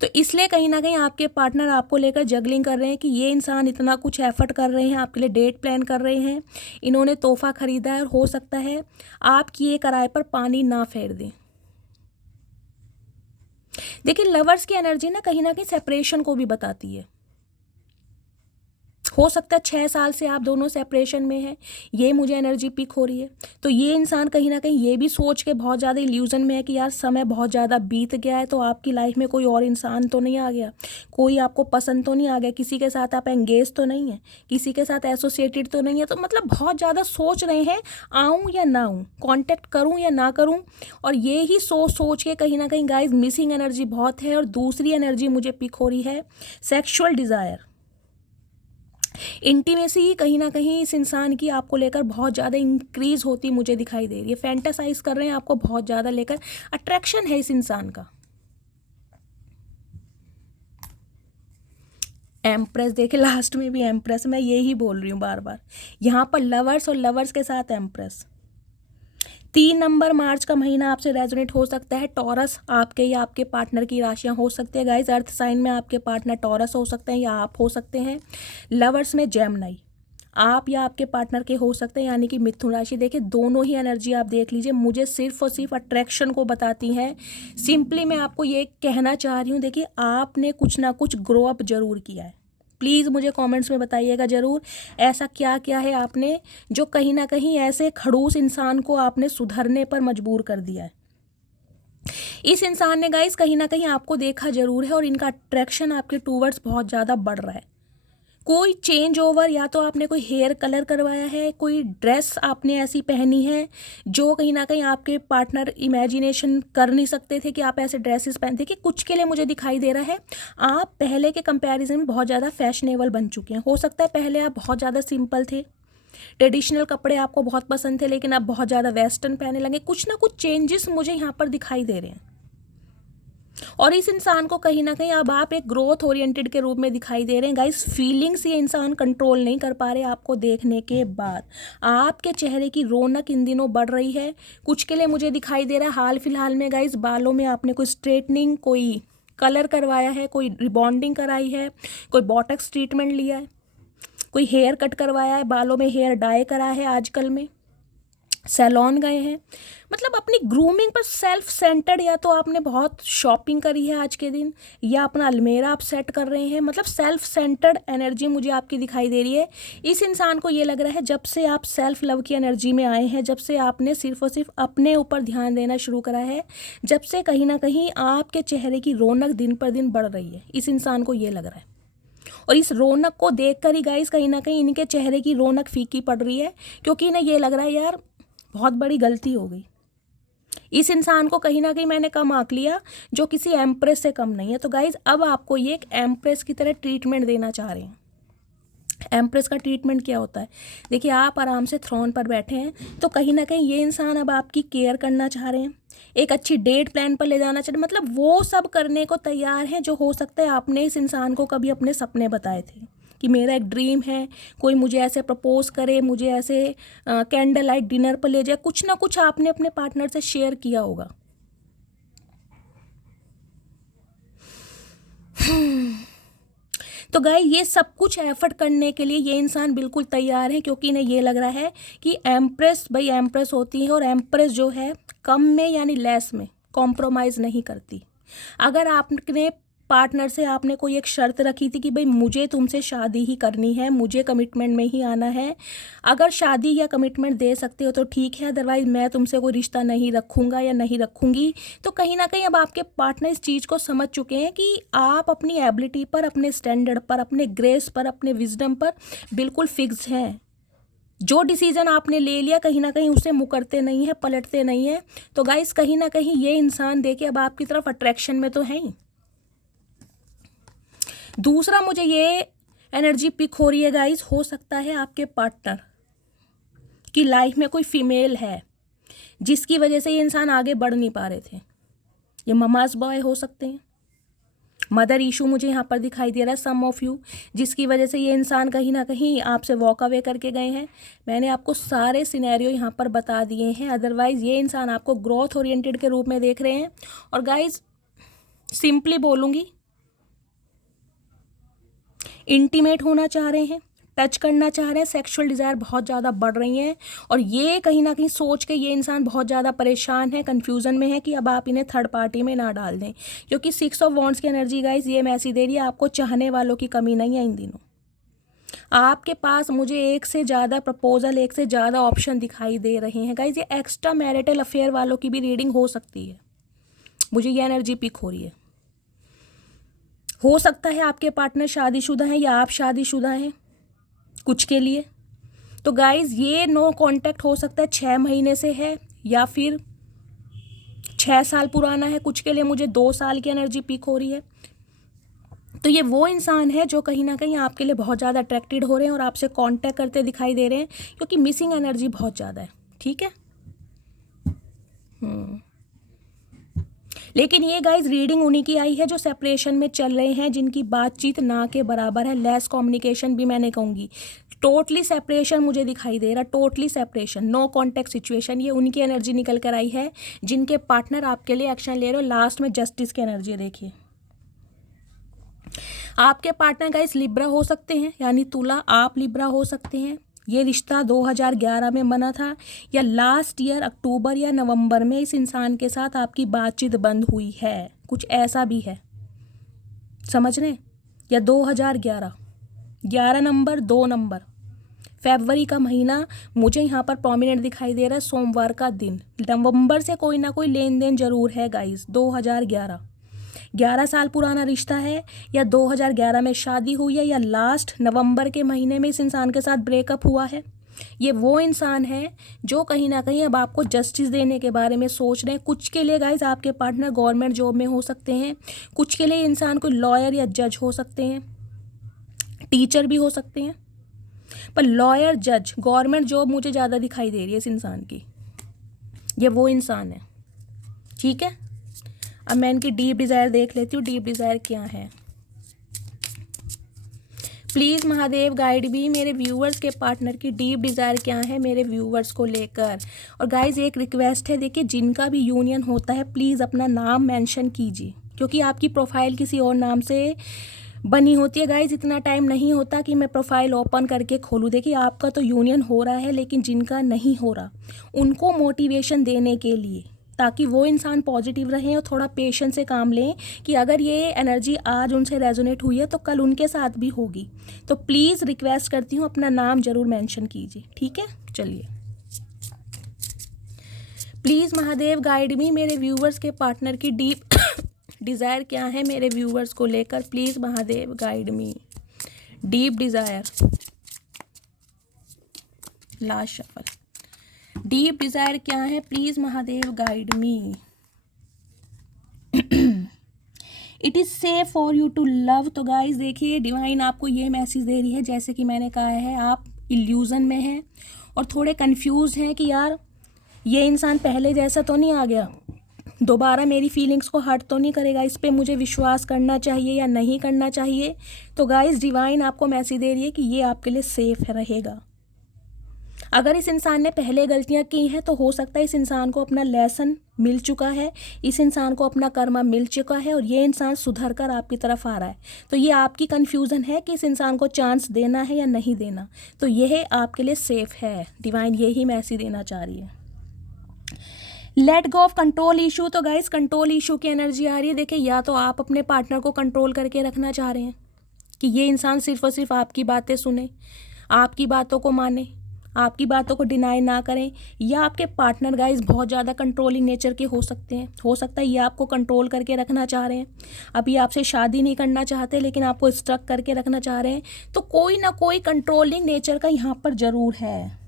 तो इसलिए कहीं ना कहीं आपके पार्टनर आपको लेकर जगलिंग कर रहे हैं कि ये इंसान इतना कुछ एफर्ट कर रहे हैं, आपके लिए डेट प्लान कर रहे हैं, इन्होंने तोहफा खरीदा है, और हो सकता है आपकी ये किराए पर पानी ना फेर दें। देखिए लवर्स की एनर्जी ना कहीं सेपरेशन को भी बताती है। हो सकता है 6 साल से आप दोनों सेपरेशन में हैं, ये मुझे एनर्जी पिक हो रही है। तो ये इंसान कहीं ना कहीं ये भी सोच के बहुत ज़्यादा इल्यूजन में है कि यार समय बहुत ज़्यादा बीत गया है, तो आपकी लाइफ में कोई और इंसान तो नहीं आ गया, कोई आपको पसंद तो नहीं आ गया, किसी के साथ आप एंगेज तो नहीं है, किसी के साथ एसोसिएटेड तो नहीं है। तो मतलब बहुत ज़्यादा सोच रहे हैं आऊँ या ना आऊँ, कॉन्टेक्ट करूँ या ना करूँ, और ये ही सोच के कहीं ना कहीं गाइज मिसिंग एनर्जी बहुत है। और दूसरी एनर्जी मुझे पिक हो रही है सेक्शुअल डिज़ायर, इंटीमेसी ही कहीं ना कहीं इस इंसान की आपको लेकर बहुत ज़्यादा इंक्रीज होती मुझे दिखाई दे रही है। फैंटासाइज कर रहे हैं आपको बहुत ज़्यादा लेकर, अट्रैक्शन है इस इंसान का। एम्प्रेस, देखे लास्ट में भी एम्प्रेस, मैं यही बोल रही हूँ बार बार, यहाँ पर लवर्स और लवर्स के साथ एम्प्रेस। 3 नंबर मार्च का महीना आपसे रेजोनेट हो सकता है। टॉरस आपके या आपके पार्टनर की राशियां हो सकती है गाइज। अर्थ साइन में आपके पार्टनर टॉरस हो सकते हैं या आप हो सकते हैं। लवर्स में जेमिनी आप या आपके पार्टनर के हो सकते हैं, यानी कि मिथुन राशि। देखिए दोनों ही एनर्जी आप देख लीजिए, मुझे सिर्फ और सिर्फ अट्रैक्शन को बताती हैं। सिंपली मैं आपको ये कहना चाह रही हूँ, देखिए आपने कुछ ना कुछ ग्रो अप जरूर किया है। प्लीज़ मुझे कमेंट्स में बताइएगा ज़रूर, ऐसा क्या क्या है आपने जो कहीं ना कहीं ऐसे खड़ूस इंसान को आपने सुधरने पर मजबूर कर दिया है। इस इंसान ने गाइस कहीं ना कहीं आपको देखा जरूर है, और इनका अट्रैक्शन आपके टूवर्ड्स बहुत ज़्यादा बढ़ रहा है। कोई चेंज ओवर, या तो आपने कोई हेयर कलर करवाया है, कोई ड्रेस आपने ऐसी पहनी है जो कहीं ना कहीं आपके पार्टनर इमेजिनेशन कर नहीं सकते थे कि आप ऐसे ड्रेसेस पहनते। कि कुछ के लिए मुझे दिखाई दे रहा है आप पहले के कंपैरिजन में बहुत ज़्यादा फैशनेबल बन चुके हैं। हो सकता है पहले आप बहुत ज़्यादा सिंपल थे, ट्रेडिशनल कपड़े आपको बहुत पसंद थे लेकिन आप बहुत ज़्यादा वेस्टर्न पहनने लगे। कुछ ना कुछ चेंजेस मुझे यहाँ पर दिखाई दे रहे हैं और इस इंसान को कहीं ना कहीं अब आप एक ग्रोथ ओरिएंटेड के रूप में दिखाई दे रहे हैं। गाइस फीलिंग्स ये इंसान कंट्रोल नहीं कर पा रहे आपको देखने के बाद। आपके चेहरे की रौनक इन दिनों बढ़ रही है। कुछ के लिए मुझे दिखाई दे रहा है हाल फिलहाल में गाइस बालों में आपने कोई स्ट्रेटनिंग, कोई कलर करवाया है, कोई रिबॉन्डिंग कराई है, कोई बॉटक्स ट्रीटमेंट लिया है, कोई हेयर कट करवाया है, बालों में हेयर डाई करा है, आजकल में सैलॉन गए हैं। मतलब अपनी ग्रूमिंग पर सेल्फ सेंटर्ड, या तो आपने बहुत शॉपिंग करी है आज के दिन, या अपना अलमेरा आप सेट कर रहे हैं। मतलब सेल्फ सेंटर्ड एनर्जी मुझे आपकी दिखाई दे रही है। इस इंसान को ये लग रहा है जब से आप सेल्फ लव की एनर्जी में आए हैं, जब से आपने सिर्फ और सिर्फ अपने ऊपर ध्यान देना शुरू करा है, जब से कहीं ना कहीं आपके चेहरे की रौनक दिन पर दिन बढ़ रही है, इस इंसान को ये लग रहा है। और इस रौनक को देखकर ही गाइस कहीं ना कहीं इनके चेहरे की रौनक फीकी पड़ रही है, क्योंकि इन्हें ये लग रहा है यार बहुत बड़ी गलती हो गई। इस इंसान को कहीं ना कहीं मैंने कम आंक लिया, जो किसी एम्प्रेस से कम नहीं है। तो गाइज अब आपको ये एक एम्प्रेस की तरह ट्रीटमेंट देना चाह रहे हैं। एम्प्रेस का ट्रीटमेंट क्या होता है? देखिए आप आराम से थ्रोन पर बैठे हैं, तो कहीं ना कहीं ये इंसान अब आपकी केयर करना चाह रहे हैं, एक अच्छी डेट प्लान पर ले जाना चाह रहे हैं। मतलब वो सब करने को तैयार हैं जो हो सकता है आपने इस इंसान को कभी अपने सपने बताए थे कि मेरा एक ड्रीम है, कोई मुझे ऐसे प्रपोज करे, मुझे ऐसे कैंडल लाइट डिनर पर ले जाए। कुछ ना कुछ आपने अपने पार्टनर से शेयर किया होगा। तो गाइस ये सब कुछ एफर्ट करने के लिए ये इंसान बिल्कुल तैयार है, क्योंकि इन्हें ये लग रहा है कि एम्प्रेस भाई एम्प्रेस होती है, और एम्प्रेस जो है कम में यानी लेस में कॉम्प्रोमाइज़ नहीं करती। अगर आपने पार्टनर से आपने कोई एक शर्त रखी थी कि भाई मुझे तुमसे शादी ही करनी है, मुझे कमिटमेंट में ही आना है, अगर शादी या कमिटमेंट दे सकते हो तो ठीक है, अदरवाइज़ मैं तुमसे कोई रिश्ता नहीं रखूँगा या नहीं रखूँगी। तो कहीं ना कहीं अब आपके पार्टनर इस चीज़ को समझ चुके हैं कि आप अपनी एबिलिटी पर, अपने स्टैंडर्ड पर, अपने ग्रेस पर, अपने विजडम पर बिल्कुल फिक्स हैं। जो डिसीजन आपने ले लिया कहीं ना कहीं उसे मुकरते नहीं है, पलटते नहीं है। तो गाइस कहीं ना कहीं ये इंसान देखिए अब आपकी तरफ अट्रैक्शन में तो है ही। दूसरा मुझे ये एनर्जी पिक हो रही है गाइस, हो सकता है आपके पार्टनर की लाइफ में कोई फीमेल है जिसकी वजह से ये इंसान आगे बढ़ नहीं पा रहे थे। ये ममाज बॉय हो सकते हैं, मदर इशू मुझे यहाँ पर दिखाई दे रहा है, सम ऑफ यू, जिसकी वजह से ये इंसान कहीं ना कहीं आपसे वॉक अवे करके गए हैं। मैंने आपको सारे सिनेरियो यहाँ पर बता दिए हैं। अदरवाइज़ ये इंसान आपको ग्रोथ ओरिएंटेड के रूप में देख रहे हैं। और गाइज सिंपली बोलूँगी, इंटीमेट होना चाह रहे हैं, टच करना चाह रहे हैं, सेक्सुअल डिज़ायर बहुत ज़्यादा बढ़ रही हैं। और ये कहीं ना कहीं सोच के ये इंसान बहुत ज़्यादा परेशान है, कन्फ्यूज़न में है कि अब आप इन्हें थर्ड पार्टी में ना डाल दें, क्योंकि 6 ऑफ वॉन्ड्स की एनर्जी गाइस ये मैसेज दे रही है आपको चाहने वालों की कमी नहीं है इन दिनों। आपके पास मुझे एक से ज़्यादा प्रपोजल, एक से ज़्यादा ऑप्शन दिखाई दे रहे हैं गाइस। ये एक्स्ट्रा मैरिटल अफेयर वालों की भी रीडिंग हो सकती है, मुझे ये एनर्जी पिक हो रही है। हो सकता है आपके पार्टनर शादीशुदा हैं या आप शादीशुदा हैं कुछ के लिए। तो गाइज ये नो कांटेक्ट हो सकता है 6 महीने से है या फिर 6 साल पुराना है। कुछ के लिए मुझे 2 साल की एनर्जी पिक हो रही है। तो ये वो इंसान है जो कहीं ना कहीं आपके लिए बहुत ज़्यादा अट्रैक्टेड हो रहे हैं और आपसे कांटेक्ट करते दिखाई दे रहे हैं, क्योंकि मिसिंग एनर्जी बहुत ज़्यादा है। ठीक है, लेकिन ये गाइज रीडिंग उन्हीं की आई है जो सेपरेशन में चल रहे हैं, जिनकी बातचीत ना के बराबर है, लेस कम्युनिकेशन भी मैंने कहूँगी। टोटली सेपरेशन मुझे दिखाई दे रहा, totally separation, no contact situation. ये उनकी एनर्जी निकल कर आई है जिनके पार्टनर आपके लिए एक्शन ले रहे हो। लास्ट में जस्टिस की एनर्जी देखिए। आपके पार्टनर गाइस लिब्रा हो सकते हैं, यानी तुला, आप लिब्रा हो सकते हैं। ये रिश्ता 2011 में बना था या लास्ट ईयर अक्टूबर या नवंबर में इस इंसान के साथ आपकी बातचीत बंद हुई है, कुछ ऐसा भी है, समझ रहे हैं? या 2011, 11 नंबर, 2 नंबर, फरवरी का महीना मुझे यहाँ पर प्रोमिनेंट दिखाई दे रहा है, सोमवार का दिन। नवंबर से कोई ना कोई लेन देन जरूर है गाइस। 2011, 11 साल पुराना रिश्ता है, या 2011 में शादी हुई है, या लास्ट नवंबर के महीने में इस इंसान के साथ ब्रेकअप हुआ है। ये वो इंसान है जो कहीं ना कहीं अब आपको जस्टिस देने के बारे में सोच रहे हैं। कुछ के लिए गाइस आपके पार्टनर गवर्नमेंट जॉब में हो सकते हैं, कुछ के लिए इंसान कोई लॉयर या जज हो सकते हैं, टीचर भी हो सकते हैं। पर लॉयर, जज, गवर्नमेंट जॉब मुझे ज़्यादा दिखाई दे रही है इस इंसान की। ये वो इंसान है, ठीक है। अब मैं इनकी डीप डिज़ायर देख लेती हूँ, डीप डिज़ायर क्या है। प्लीज़ महादेव गाइड भी मेरे व्यूवर्स के पार्टनर की डीप डिज़ायर क्या है मेरे व्यूवर्स को लेकर। और गाइज एक रिक्वेस्ट है, देखिए जिनका भी यूनियन होता है प्लीज़ अपना नाम मेंशन कीजिए, क्योंकि आपकी प्रोफाइल किसी और नाम से बनी होती है। गाइज इतना टाइम नहीं होता कि मैं प्रोफाइल ओपन करके खोलूँ। देखिए आपका तो यूनियन हो रहा है, लेकिन जिनका नहीं हो रहा उनको मोटिवेशन देने के लिए, ताकि वो इंसान पॉजिटिव रहें और थोड़ा पेशेंस से काम लें कि अगर ये एनर्जी आज उनसे रेजोनेट हुई है तो कल उनके साथ भी होगी। तो प्लीज़ रिक्वेस्ट करती हूँ अपना नाम ज़रूर मेंशन कीजिए, ठीक है। चलिए, प्लीज़ महादेव गाइड मी मेरे व्यूवर्स के पार्टनर की डीप डिज़ायर क्या है मेरे व्यूवर्स को लेकर। Please Mahadev guide me deep desire. Last shuffle, deep desire क्या है please Mahadev guide me. It is safe for you to love. तो गाइज देखिए डिवाइन आपको ये मैसेज दे रही है, जैसे कि मैंने कहा है आप इल्यूज़न में हैं और थोड़े कंफ्यूज हैं कि यार ये इंसान पहले जैसा तो नहीं आ गया, दोबारा मेरी फीलिंग्स को हर्ट तो नहीं करेगा, इस पे मुझे विश्वास करना चाहिए या नहीं करना चाहिए। तो गाइज डिवाइन आपको मैसेज दे रही है कि ये आपके लिए सेफ रहेगा। अगर इस इंसान ने पहले गलतियां की हैं तो हो सकता है इस इंसान को अपना लेसन मिल चुका है, इस इंसान को अपना कर्मा मिल चुका है और ये इंसान सुधर कर आपकी तरफ आ रहा है। तो ये आपकी कन्फ्यूज़न है कि इस इंसान को चांस देना है या नहीं देना, तो यह आपके लिए सेफ है। डिवाइन यही मैसेज देना चाह रही है। Let go of control issue. तो गाइस कंट्रोल इशू की एनर्जी आ रही है। देखिए या तो आप अपने पार्टनर को कंट्रोल करके रखना चाह रहे हैं कि ये इंसान सिर्फ और सिर्फ आपकी बातें सुने, आपकी बातों को माने, आपकी बातों को डिनाई ना करें, या आपके पार्टनर गाइस बहुत ज़्यादा कंट्रोलिंग नेचर के हो सकते हैं। हो सकता है ये आपको कंट्रोल करके रखना चाह रहे हैं, अभी आपसे शादी नहीं करना चाहते लेकिन आपको स्ट्रक करके रखना चाह रहे हैं। तो कोई ना कोई कंट्रोलिंग नेचर का यहाँ पर ज़रूर है।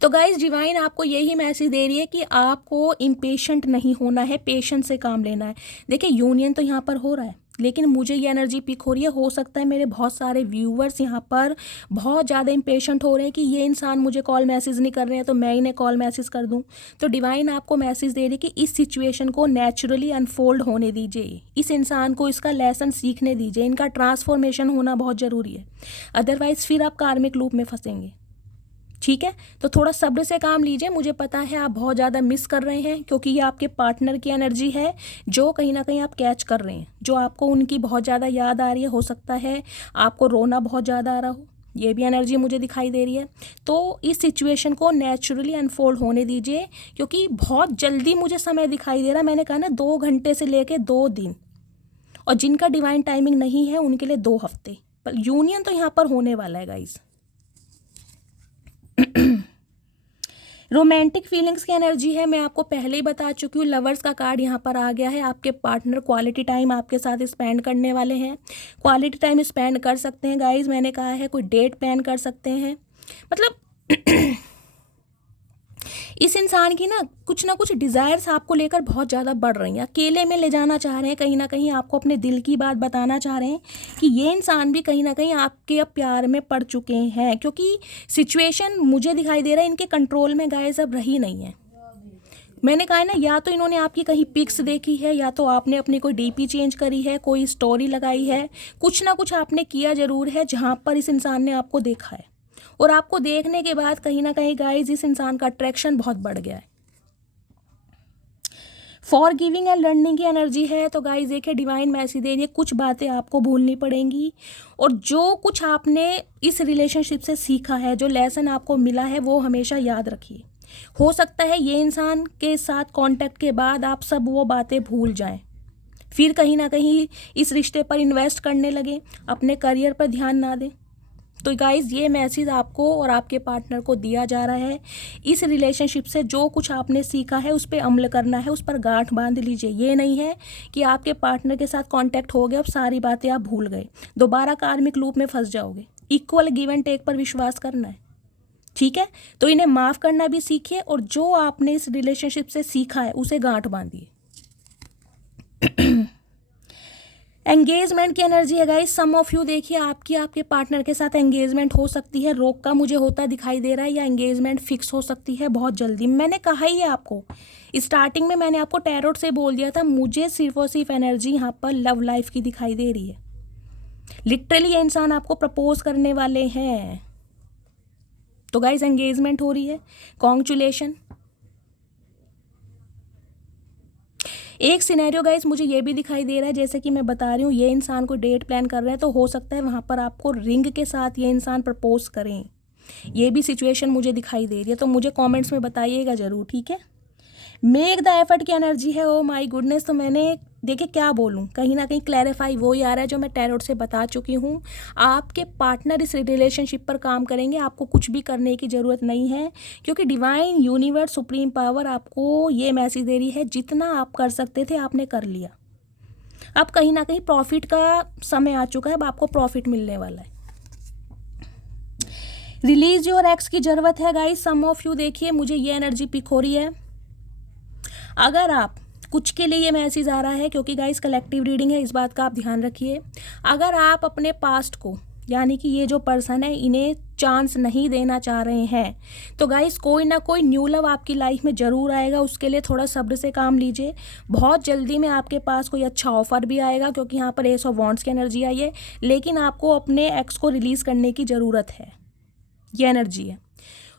तो गाइज डिवाइन आपको यही मैसेज दे रही है कि आपको इम्पेशेंट नहीं होना है, पेशेंस से काम लेना है। देखिए यूनियन तो यहाँ पर हो रहा है, लेकिन मुझे ये एनर्जी पिक हो रही है, हो सकता है मेरे बहुत सारे व्यूवर्स यहाँ पर बहुत ज़्यादा इम्पेशेंट हो रहे हैं कि ये इंसान मुझे कॉल मैसेज नहीं कर रहे हैं तो मैं इन्हें कॉल मैसेज कर दूँ। तो डिवाइन आपको मैसेज दे रही है कि इस सिचुएशन को नेचुरली अनफोल्ड होने दीजिए, इस इंसान को इसका लेसन सीखने दीजिए, इनका ट्रांसफॉर्मेशन होना बहुत ज़रूरी है, अदरवाइज़ फिर आप कार्मिक लूप में फंसेंगे। ठीक है, तो थोड़ा सब्र से काम लीजिए। मुझे पता है आप बहुत ज़्यादा मिस कर रहे हैं, क्योंकि ये आपके पार्टनर की एनर्जी है जो कहीं ना कहीं आप कैच कर रहे हैं, जो आपको उनकी बहुत ज़्यादा याद आ रही है। हो सकता है आपको रोना बहुत ज़्यादा आ रहा हो, ये भी एनर्जी मुझे दिखाई दे रही है। तो इस सिचुएशन को नेचुरली अनफोल्ड होने दीजिए, क्योंकि बहुत जल्दी मुझे समय दिखाई दे रहा है। मैंने कहा ना 2 घंटे से लेके 2 दिन, और जिनका डिवाइन टाइमिंग नहीं है उनके लिए 2 हफ्ते। पर यूनियन तो यहाँ पर होने वाला है गाइज। रोमांटिक फीलिंग्स की एनर्जी है, मैं आपको पहले ही बता चुकी हूँ। लवर्स का कार्ड यहाँ पर आ गया है। आपके पार्टनर क्वालिटी टाइम आपके साथ स्पेंड करने वाले हैं, क्वालिटी टाइम स्पेंड कर सकते हैं गाइज। मैंने कहा है कोई डेट प्लान कर सकते हैं। मतलब इस इंसान की ना कुछ डिज़ायर्स आपको लेकर बहुत ज़्यादा बढ़ रही हैं, अकेले में ले जाना चाह रहे हैं, कहीं ना कहीं आपको अपने दिल की बात बताना चाह रहे हैं कि ये इंसान भी कहीं ना कहीं आपके अब प्यार में पड़ चुके हैं, क्योंकि सिचुएशन मुझे दिखाई दे रहा है इनके कंट्रोल में गाइस अब रही नहीं है। मैंने कहा है ना, या तो इन्होंने आपकी कहीं पिक्स देखी है, या तो आपने अपनी कोई डीपी चेंज करी है, कोई स्टोरी लगाई है, कुछ ना कुछ आपने किया ज़रूर है जहाँ पर इस इंसान ने आपको देखा है, और आपको देखने के बाद कहीं ना कहीं गाइस इस इंसान का अट्रैक्शन बहुत बढ़ गया है। फॉर गिविंग एंड लर्निंग की एनर्जी है। तो गाइस देखिए डिवाइन मैसेज दे रही है कुछ बातें आपको भूलनी पड़ेंगी, और जो कुछ आपने इस रिलेशनशिप से सीखा है, जो लेसन आपको मिला है, वो हमेशा याद रखिए। हो सकता है ये इंसान के साथ कांटेक्ट के बाद आप सब वो बातें भूल जाएं, फिर कहीं ना कहीं इस रिश्ते पर इन्वेस्ट करने लगे, अपने करियर पर ध्यान ना दें। तो गाइज़ ये मैसेज आपको और आपके पार्टनर को दिया जा रहा है। इस रिलेशनशिप से जो कुछ आपने सीखा है उस पर अमल करना है, उस पर गांठ बांध लीजिए। ये नहीं है कि आपके पार्टनर के साथ कांटेक्ट हो गया, अब सारी बातें आप भूल गए, दोबारा कार्मिक लूप में फंस जाओगे। इक्वल गिव एंड टेक पर विश्वास करना है, ठीक है। तो इन्हें माफ़ करना भी सीखिए, और जो आपने इस रिलेशनशिप से सीखा है उसे गांठ बांधिए। एंगेजमेंट की एनर्जी है गाइस। सम ऑफ यू देखिए आपकी आपके पार्टनर के साथ एंगेजमेंट हो सकती है, रोक का मुझे होता दिखाई दे रहा है, या एंगेजमेंट फिक्स हो सकती है बहुत जल्दी। मैंने कहा ही है आपको, स्टार्टिंग में मैंने आपको टैरोट से बोल दिया था, मुझे सिर्फ और सिर्फ एनर्जी यहाँ पर लव लाइफ की दिखाई दे रही है। लिटरली ये इंसान आपको प्रपोज करने वाले हैं। तो गाइस एंगेजमेंट हो रही है, कॉन्ग्रेचुलेशन। एक सिनेरियो गाइस मुझे ये भी दिखाई दे रहा है, जैसे कि मैं बता रही हूँ, ये इंसान को डेट प्लान कर रहे हैं, तो हो सकता है वहाँ पर आपको रिंग के साथ ये इंसान प्रपोज करें। ये भी सिचुएशन मुझे दिखाई दे रही है, तो मुझे कमेंट्स में बताइएगा ज़रूर, ठीक है। मेक द एफर्ट की एनर्जी है, ओ माय गुडनेस। तो मैंने देखिए क्या बोलूँ, कहीं ना कहीं क्लैरिफाई वो ही आ रहा है जो मैं टैरोट से बता चुकी हूँ। आपके पार्टनर इस रिलेशनशिप पर काम करेंगे, आपको कुछ भी करने की ज़रूरत नहीं है, क्योंकि डिवाइन यूनिवर्स सुप्रीम पावर आपको ये मैसेज दे रही है, जितना आप कर सकते थे आपने कर लिया। अब कहीं ना कहीं प्रॉफिट का समय आ चुका है, अब आपको प्रॉफिट मिलने वाला है। रिलीज योर एक्स की ज़रूरत है गाइस। सम ऑफ यू देखिए मुझे ये एनर्जी पिक हो रही है। अगर आप कुछ के लिए ये मैसेज आ रहा है, क्योंकि गाइस कलेक्टिव रीडिंग है, इस बात का आप ध्यान रखिए। अगर आप अपने पास्ट को, यानी कि ये जो पर्सन है, इन्हें चांस नहीं देना चाह रहे हैं, तो गाइस कोई ना कोई न्यू लव आपकी लाइफ में ज़रूर आएगा। उसके लिए थोड़ा सब्र से काम लीजिए। बहुत जल्दी में आपके पास कोई अच्छा ऑफर भी आएगा, क्योंकि यहाँ पर एस ऑफ वॉन्ड्स की एनर्जी आई है। लेकिन आपको अपने एक्स को रिलीज़ करने की ज़रूरत है, ये एनर्जी है।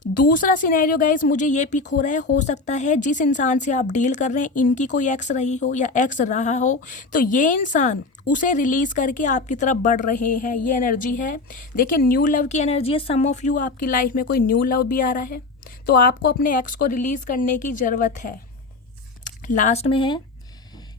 दूसरा सिनेरियो गाइस मुझे ये पिक हो रहा है, हो सकता है जिस इंसान से आप डील कर रहे हैं, इनकी कोई एक्स रही हो या एक्स रहा हो, तो ये इंसान उसे रिलीज़ करके आपकी तरफ बढ़ रहे हैं, ये एनर्जी है। देखिए न्यू लव की एनर्जी है। सम ऑफ यू आपकी लाइफ में कोई न्यू लव भी आ रहा है, तो आपको अपने एक्स को रिलीज़ करने की ज़रूरत है। लास्ट में है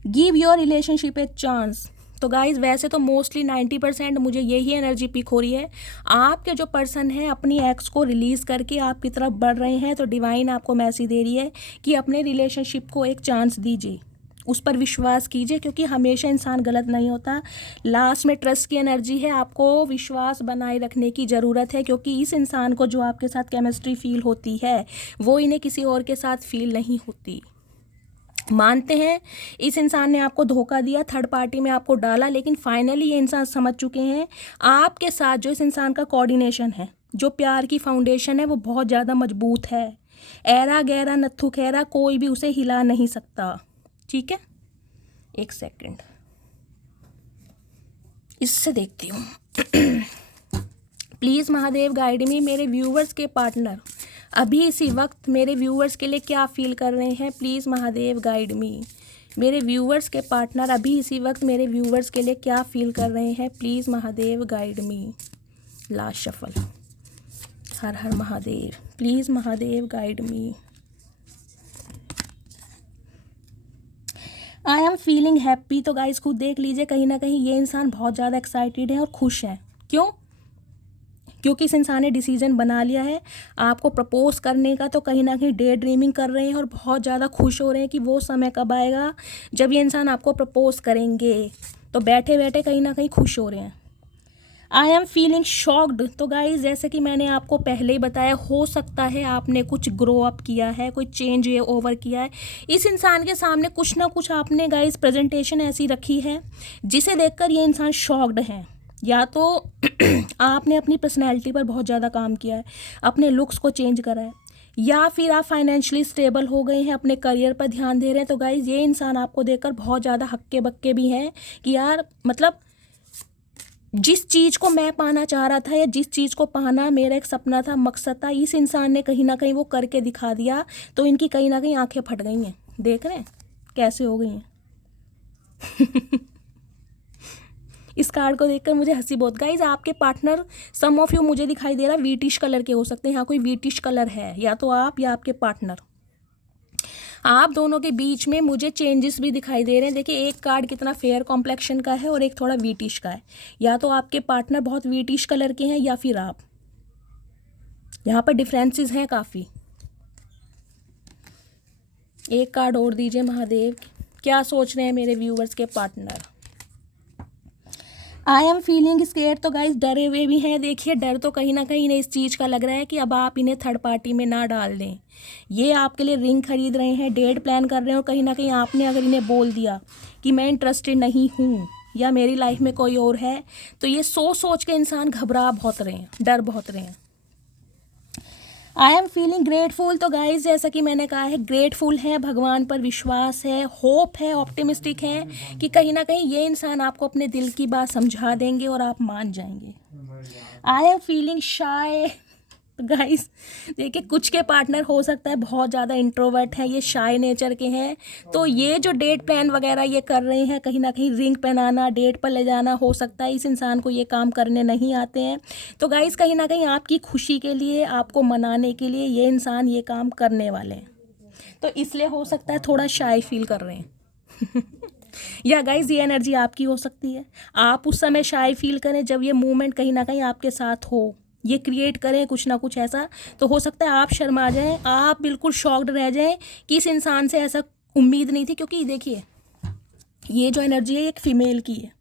give your relationship a chance. तो गाइज वैसे तो मोस्टली 90% मुझे यही एनर्जी पिक हो रही है। आपके जो पर्सन है अपनी एक्स को रिलीज़ करके आपकी तरफ बढ़ रहे हैं, तो डिवाइन आपको मैसेज दे रही है कि अपने रिलेशनशिप को एक चांस दीजिए, उस पर विश्वास कीजिए, क्योंकि हमेशा इंसान गलत नहीं होता। लास्ट में ट्रस्ट की एनर्जी है, आपको विश्वास बनाए रखने की ज़रूरत है, क्योंकि इस इंसान को जो आपके साथ केमिस्ट्री फील होती है, वो इन्हें किसी और के साथ फील नहीं होती। मानते हैं इस इंसान ने आपको धोखा दिया, थर्ड पार्टी में आपको डाला, लेकिन फाइनली ये इंसान समझ चुके हैं आपके साथ जो इस इंसान का कोऑर्डिनेशन है, जो प्यार की फाउंडेशन है, वो बहुत ज़्यादा मजबूत है। ऐरा गैरा नत्थु खैरा कोई भी उसे हिला नहीं सकता, ठीक है। एक सेकंड इससे देखती हूँ। प्लीज़ महादेव गाइड मी। मेरे व्यूवर्स के पार्टनर अभी इसी वक्त मेरे व्यूवर्स के लिए क्या फील कर रहे हैं, प्लीज़ महादेव गाइड मी। मेरे व्यूवर्स के पार्टनर अभी इसी वक्त मेरे व्यूवर्स के लिए क्या फील कर रहे हैं, please Mahadev guide me. Last shuffle. Her Har Mahadev, please Mahadev guide me. I am feeling happy. तो गाइस खुद देख लीजिए, कहीं ना कहीं ये इंसान बहुत ज़्यादा एक्साइटेड है और खुश है। क्यों? क्योंकि इस इंसान ने डिसीजन बना लिया है आपको प्रपोज करने का, तो कहीं ना कहीं डे ड्रीमिंग कर रहे हैं और बहुत ज़्यादा खुश हो रहे हैं कि वो समय कब आएगा जब ये इंसान आपको प्रपोज करेंगे। तो बैठे बैठे कहीं ना कहीं खुश हो रहे हैं। I am feeling shocked. तो गाइज जैसे कि मैंने आपको पहले ही बताया, हो सकता है आपने कुछ ग्रो अप किया है, कोई चेंज ये ओवर किया है। इस इंसान के सामने कुछ ना कुछ आपने गाइज प्रेजेंटेशन ऐसी रखी है जिसे देखकर ये इंसान शॉक्ड है। या तो आपने अपनी पर्सनैलिटी पर बहुत ज़्यादा काम किया है, अपने लुक्स को चेंज करा है, या फिर आप फाइनेंशियली स्टेबल हो गए हैं, अपने करियर पर ध्यान दे रहे हैं। तो गाइज ये इंसान आपको देखकर बहुत ज़्यादा हक्के बक्के भी हैं कि यार मतलब जिस चीज़ को मैं पाना चाह रहा था या जिस चीज़ को पाना मेरा एक सपना था, मकसद था, इस इंसान ने कहीं ना कहीं वो करके दिखा दिया। तो इनकी कहीं ना कहीं आंखें फट गई हैं। देख रहे हैं कैसे हो गई हैं। इस कार्ड को देखकर मुझे हंसी बहुत। गाइज आपके पार्टनर सम ऑफ यू मुझे दिखाई दे रहा वीटिश कलर के हो सकते हैं। यहाँ कोई वीटिश कलर है, या तो आप या आपके पार्टनर। आप दोनों के बीच में मुझे चेंजेस भी दिखाई दे रहे हैं। देखिए एक कार्ड कितना फेयर कॉम्प्लेक्शन का है और एक थोड़ा वीटिश का है। या तो आपके पार्टनर बहुत वीटिश कलर के हैं या फिर आप। यहाँ पर डिफरेंसेस हैं काफ़ी। एक कार्ड और दीजिए महादेव, क्या सोच रहे हैं मेरे व्यूवर्स के partner. I am feeling square. तो गाइज डरे हुए भी हैं। देखिए डर तो कहीं ना कहीं इन्हें इस चीज़ का लग रहा है कि अब आप इन्हें थर्ड पार्टी में ना डाल दें। ये आपके लिए रिंग खरीद रहे हैं, डेट प्लान कर रहे हो। कहीं ना कहीं आपने अगर इन्हें बोल दिया कि मैं इंटरेस्टेड नहीं हूँ, या मेरी लाइफ में कोई और है, तो ये सोच सोच के इंसान घबरा बहुत रहे हैं, डर बहुत रहे हैं। आई एम फीलिंग ग्रेटफुल, तो गाइज जैसा कि मैंने कहा है, ग्रेटफुल है, भगवान पर विश्वास है, होप है, ऑप्टिमिस्टिक है कि कहीं ना कहीं ये इंसान आपको अपने दिल की बात समझा देंगे और आप मान जाएंगे। I am feeling shy, guys देखिए कुछ के पार्टनर हो सकता है बहुत ज़्यादा इंट्रोवर्ट है, ये शाय नेचर के हैं, तो ये जो डेट प्लान वगैरह ये कर रहे हैं, कहीं ना कहीं रिंग पहनाना, डेट पर ले जाना, हो सकता है इस इंसान को ये काम करने नहीं आते हैं। तो गाइस कहीं ना कहीं आपकी खुशी के लिए, आपको मनाने के लिए ये इंसान ये काम करने वाले हैं, तो इसलिए हो सकता है थोड़ा शाय फील कर रहे हैं। या गाइज ये एनर्जी आपकी हो सकती है, आप उस समय शाय फील करें जब ये मूवमेंट कहीं ना कहीं आपके साथ हो, ये क्रिएट करें कुछ ना कुछ ऐसा, तो हो सकता है आप शर्मा जाएं, आप बिल्कुल शॉक्ड रह जाएं कि इस इंसान से ऐसा उम्मीद नहीं थी। क्योंकि देखिए ये जो एनर्जी है एक फीमेल की है,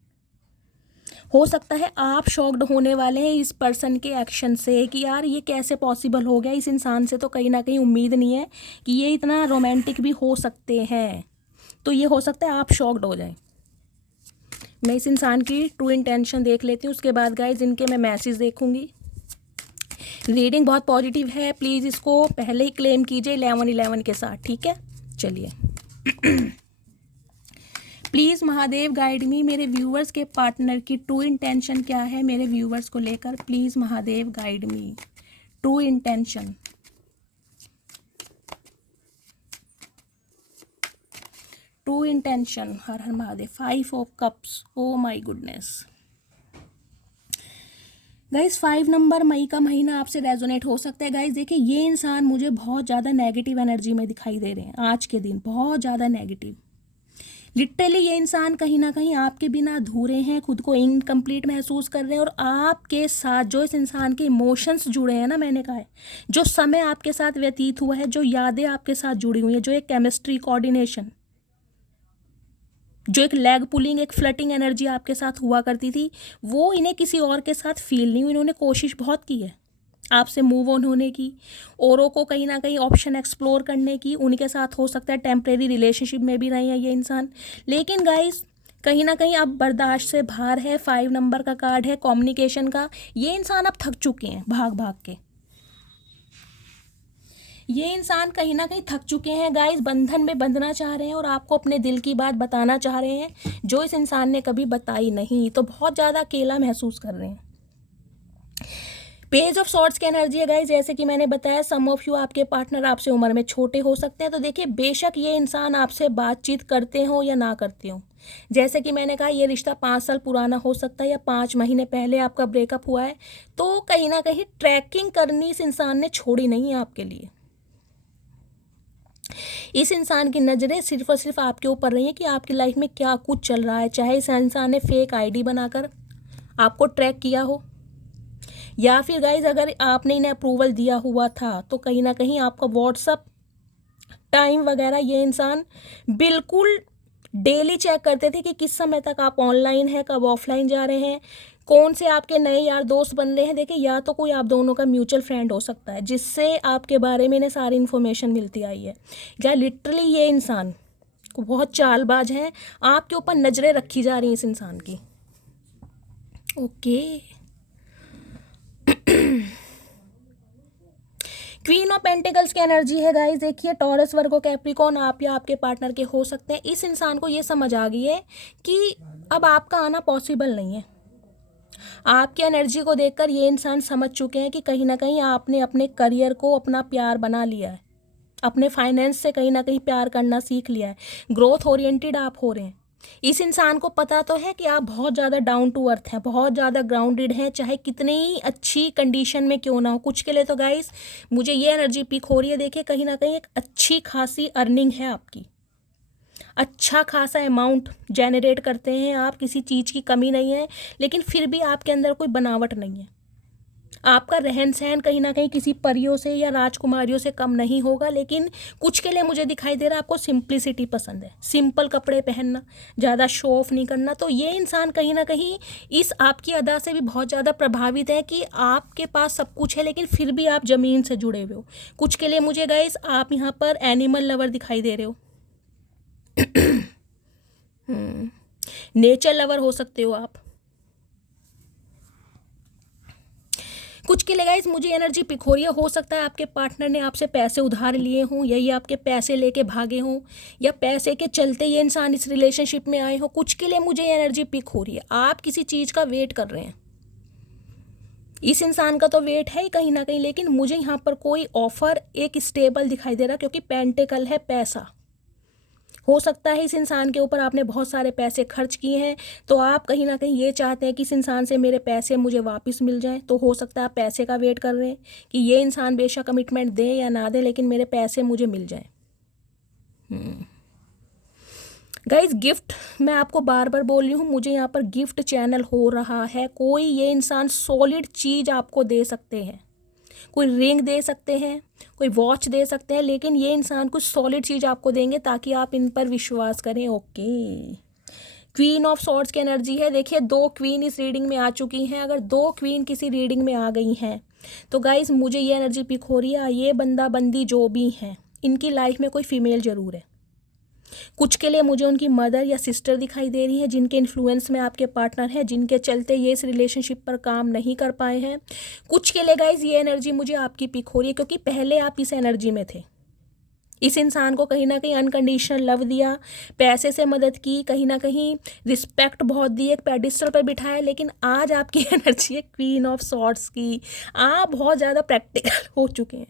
हो सकता है आप शॉक्ड होने वाले हैं इस पर्सन के एक्शन से कि यार ये कैसे पॉसिबल हो गया, इस इंसान से तो कहीं ना कहीं उम्मीद नहीं है कि ये इतना रोमांटिक भी हो सकते हैं, तो ये हो सकता है आप शॉक्ड हो जाएं। मैं इस इंसान की ट्रू इंटेंशन देख लेती हूँ, उसके बाद गाइज इनके मैं मैसेज देखूंगी। रीडिंग बहुत पॉजिटिव है, प्लीज़ इसको पहले ही क्लेम कीजिए 11-11 के साथ, ठीक है। चलिए प्लीज़ महादेव गाइड मी, मेरे व्यूवर्स के पार्टनर की ट्रू इंटेंशन क्या है मेरे व्यूवर्स को लेकर, please Mahadev guide me, true intention. True intention, Har Har Mahadev. 5 of cups, oh my goodness guys 5 number, मई का महीना आपसे रेजोनेट हो सकता है। गाइज देखिए ये इंसान मुझे बहुत ज़्यादा नेगेटिव एनर्जी में दिखाई दे रहे हैं आज के दिन, बहुत ज़्यादा नेगेटिव। लिटरली ये इंसान कहीं ना कहीं आपके बिना अधूरे हैं, खुद को इनकम्प्लीट महसूस कर रहे हैं, और आपके साथ जो इस इंसान के इमोशंस जुड़े हैं ना, मैंने कहा है जो समय आपके साथ व्यतीत हुआ है, जो यादें आपके साथ जुड़ी हुई हैं, जो एक केमिस्ट्री, कोऑर्डिनेशन, जो एक लेग पुलिंग, एक फ्लटिंग एनर्जी आपके साथ हुआ करती थी, वो इन्हें किसी और के साथ फील नहीं हुई। इन्होंने कोशिश बहुत की है आपसे मूव ऑन होने की, औरों को कहीं ना कहीं ऑप्शन एक्सप्लोर करने की, उनके साथ हो सकता है टेम्परेरी रिलेशनशिप में भी नहीं है ये इंसान, लेकिन गाइस कहीं ना कहीं अब बर्दाश्त से बाहर है। 5 नंबर का कार्ड है कम्युनिकेशन का, ये इंसान अब थक चुके हैं भाग भाग के, ये इंसान कहीं ना कहीं थक चुके हैं गाइस, बंधन में बंधना चाह रहे हैं और आपको अपने दिल की बात बताना चाह रहे हैं जो इस इंसान ने कभी बताई नहीं, तो बहुत ज़्यादा अकेला महसूस कर रहे हैं। पेज ऑफ सॉर्ड्स की एनर्जी है गाइस, जैसे कि मैंने बताया सम ऑफ यू, आपके पार्टनर आपसे उम्र में छोटे हो सकते हैं, तो देखिए बेशक ये इंसान आपसे बातचीत करते हो या ना करते हो, जैसे कि मैंने कहा ये रिश्ता 5 साल पुराना हो सकता है या 5 महीने पहले आपका ब्रेकअप हुआ है, तो कहीं ना कहीं ट्रैकिंग करनी इस इंसान ने छोड़ी नहीं है आपके लिए। इस इंसान की नज़रें सिर्फ और सिर्फ आपके ऊपर रही है कि आपकी लाइफ में क्या कुछ चल रहा है, चाहे इस इंसान ने फेक आईडी बनाकर आपको ट्रैक किया हो, या फिर गाइज अगर आपने इन्हें अप्रूवल दिया हुआ था तो कहीं ना कहीं आपका व्हाट्सअप टाइम वगैरह ये इंसान बिल्कुल डेली चेक करते थे कि किस समय तक आप ऑनलाइन हैं, कब ऑफलाइन जा रहे हैं, कौन से आपके नए यार दोस्त बन रहे हैं। देखिए या तो कोई आप दोनों का म्यूचुअल फ्रेंड हो सकता है जिससे आपके बारे में इन्हें सारी इन्फॉर्मेशन मिलती आई है, या लिटरली ये इंसान को बहुत चालबाज हैं, आपके ऊपर नज़रें रखी जा रही हैं इस इंसान की। ओके क्वीन ऑफ पेंटिकल्स की एनर्जी है गाइस, देखिए टॉरस, वर्गो, कैप्रिकॉर्न आप या आपके पार्टनर के हो सकते हैं। इस इंसान को ये समझ आ गई है कि अब आपका आना पॉसिबल नहीं है। आपकी एनर्जी को देखकर ये इंसान समझ चुके हैं कि कहीं ना कहीं आपने अपने करियर को अपना प्यार बना लिया है, अपने फाइनेंस से कहीं ना कहीं प्यार करना सीख लिया है, ग्रोथ ओरिएंटेड आप हो रहे हैं। इस इंसान को पता तो है कि आप बहुत ज़्यादा डाउन टू अर्थ हैं, बहुत ज़्यादा ग्राउंडेड हैं, चाहे कितनी अच्छी कंडीशन में क्यों ना हो। कुछ के लिए तो गाइस मुझे ये एनर्जी पिक हो रही है, देखिए कहीं ना कहीं एक अच्छी खासी अर्निंग है आपकी, अच्छा खासा अमाउंट जनरेट करते हैं आप, किसी चीज़ की कमी नहीं है, लेकिन फिर भी आपके अंदर कोई बनावट नहीं है। आपका रहन सहन कहीं ना कहीं किसी परियों से या राजकुमारियों से कम नहीं होगा, लेकिन कुछ के लिए मुझे दिखाई दे रहा है आपको सिंप्लिसिटी पसंद है, सिंपल कपड़े पहनना, ज़्यादा शो ऑफ नहीं करना। तो ये इंसान कहीं ना कहीं इस आपकी अदा से भी बहुत ज़्यादा प्रभावित है कि आपके पास सब कुछ है लेकिन फिर भी आप ज़मीन से जुड़े हुए हो। कुछ के लिए मुझे गाइस आप यहाँ पर एनिमल लवर दिखाई दे रहे हो। नेचर लवर हो सकते हो आप। कुछ के लिए गाइस मुझे एनर्जी पिक हो रही है, हो सकता है आपके पार्टनर ने आपसे पैसे उधार लिए हों, या ये आपके पैसे लेके भागे हों, या पैसे के चलते ये इंसान इस रिलेशनशिप में आए हों। कुछ के लिए मुझे एनर्जी पिक हो रही है, आप किसी चीज़ का वेट कर रहे हैं। इस इंसान का तो वेट है ही कहीं ना कहीं, लेकिन मुझे यहाँ पर कोई ऑफर एक स्टेबल दिखाई दे रहा, क्योंकि पेंटिकल है पैसा। हो सकता है इस इंसान के ऊपर आपने बहुत सारे पैसे खर्च किए हैं, तो आप कहीं ना कहीं ये चाहते हैं कि इस इंसान से मेरे पैसे मुझे वापस मिल जाएं। तो हो सकता है आप पैसे का वेट कर रहे हैं कि ये इंसान बेशक कमिटमेंट दे या ना दे, लेकिन मेरे पैसे मुझे मिल जाएं। गाइज गिफ्ट, मैं आपको बार बार बोल रही हूँ, मुझे यहाँ पर गिफ्ट चैनल हो रहा है। कोई ये इंसान सॉलिड चीज़ आपको दे सकते हैं, कोई रिंग दे सकते हैं, कोई वॉच दे सकते हैं, लेकिन ये इंसान कुछ सॉलिड चीज़ आपको देंगे ताकि आप इन पर विश्वास करें। ओके, क्वीन ऑफ सॉर्ड्स की एनर्जी है। देखिए 2 क्वीन इस रीडिंग में आ चुकी हैं। अगर 2 क्वीन किसी रीडिंग में आ गई हैं तो गाइज मुझे ये एनर्जी पिक हो रही है, ये बंदा बंदी जो भी हैं इनकी लाइफ में कोई फीमेल ज़रूर है। कुछ के लिए मुझे उनकी मदर या सिस्टर दिखाई दे रही है, जिनके इन्फ्लुएंस में आपके पार्टनर है, जिनके चलते ये इस रिलेशनशिप पर काम नहीं कर पाए हैं। कुछ के लिए गाइज ये एनर्जी मुझे आपकी पिक हो रही है, क्योंकि पहले आप इस एनर्जी में थे। इस इंसान को कहीं ना कहीं अनकंडीशनल लव दिया, पैसे से मदद की, कहीं ना कहीं रिस्पेक्ट बहुत दी, एक पेडिस्टल पर बिठाया। लेकिन आज आपकी एनर्जी है क्वीन ऑफ सॉर्ड्स की। आप बहुत ज़्यादा प्रैक्टिकल हो चुके हैं।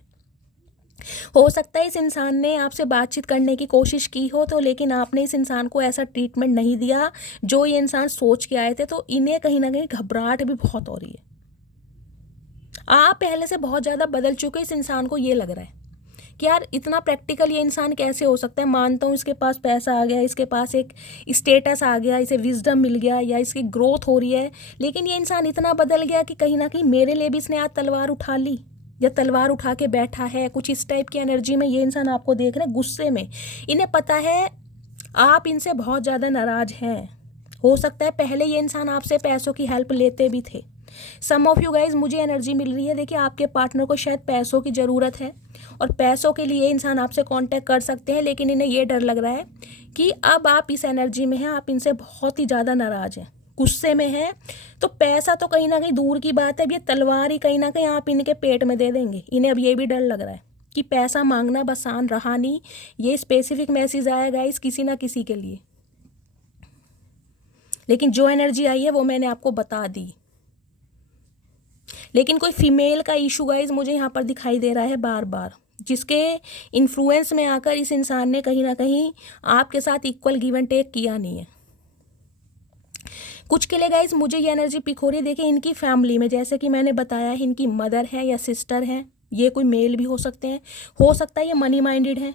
हो सकता है इस इंसान ने आपसे बातचीत करने की कोशिश की हो, तो लेकिन आपने इस इंसान को ऐसा ट्रीटमेंट नहीं दिया जो ये इंसान सोच के आए थे। तो इन्हें कहीं ना कहीं घबराहट भी बहुत हो रही है। आप पहले से बहुत ज़्यादा बदल चुके, इस इंसान को ये लग रहा है कि यार इतना प्रैक्टिकल ये इंसान कैसे हो सकता है। मानता हूँ इसके पास पैसा आ गया, इसके पास एक स्टेटस आ गया, इसे विजडम मिल गया, या इसकी ग्रोथ हो रही है, लेकिन ये इंसान इतना बदल गया कि कहीं ना कहीं मेरे लिए भी इसने आज तलवार उठा ली या तलवार उठा के बैठा है। कुछ इस टाइप की एनर्जी में ये इंसान आपको देख रहे हैं, गुस्से में। इन्हें पता है आप इनसे बहुत ज़्यादा नाराज हैं। हो सकता है पहले ये इंसान आपसे पैसों की हेल्प लेते भी थे। सम ऑफ यू गाइज मुझे एनर्जी मिल रही है, देखिए आपके पार्टनर को शायद पैसों की ज़रूरत है और पैसों के लिए इंसान आपसे कांटेक्ट कर सकते हैं, लेकिन इन्हें ये डर लग रहा है कि अब आप इस एनर्जी में हैं, आप इनसे बहुत ही ज़्यादा नाराज़ हैं, गुस्से में हैं। तो पैसा तो कहीं ना कहीं दूर की बात है, अब ये तलवार ही कहीं ना कहीं आप इनके पेट में दे देंगे। इन्हें अब ये भी डर लग रहा है कि पैसा मांगना आसान रहा नहीं। ये स्पेसिफिक मैसेज आया गाइस किसी ना किसी के लिए, लेकिन जो एनर्जी आई है वो मैंने आपको बता दी। लेकिन कोई फीमेल का इशू गाइज मुझे यहाँ पर दिखाई दे रहा है बार बार, जिसके इन्फ्लुएंस में आकर इस इंसान ने कहीं ना कहीं आपके साथ इक्वल गिव एंड टेक किया नहीं है। कुछ के लिए गाइज मुझे ये एनर्जी पिक हो रही है, देखिए इनकी फैमिली में जैसे कि मैंने बताया इनकी मदर है या सिस्टर है, ये कोई मेल भी हो सकते हैं, हो सकता है ये मनी माइंडेड है,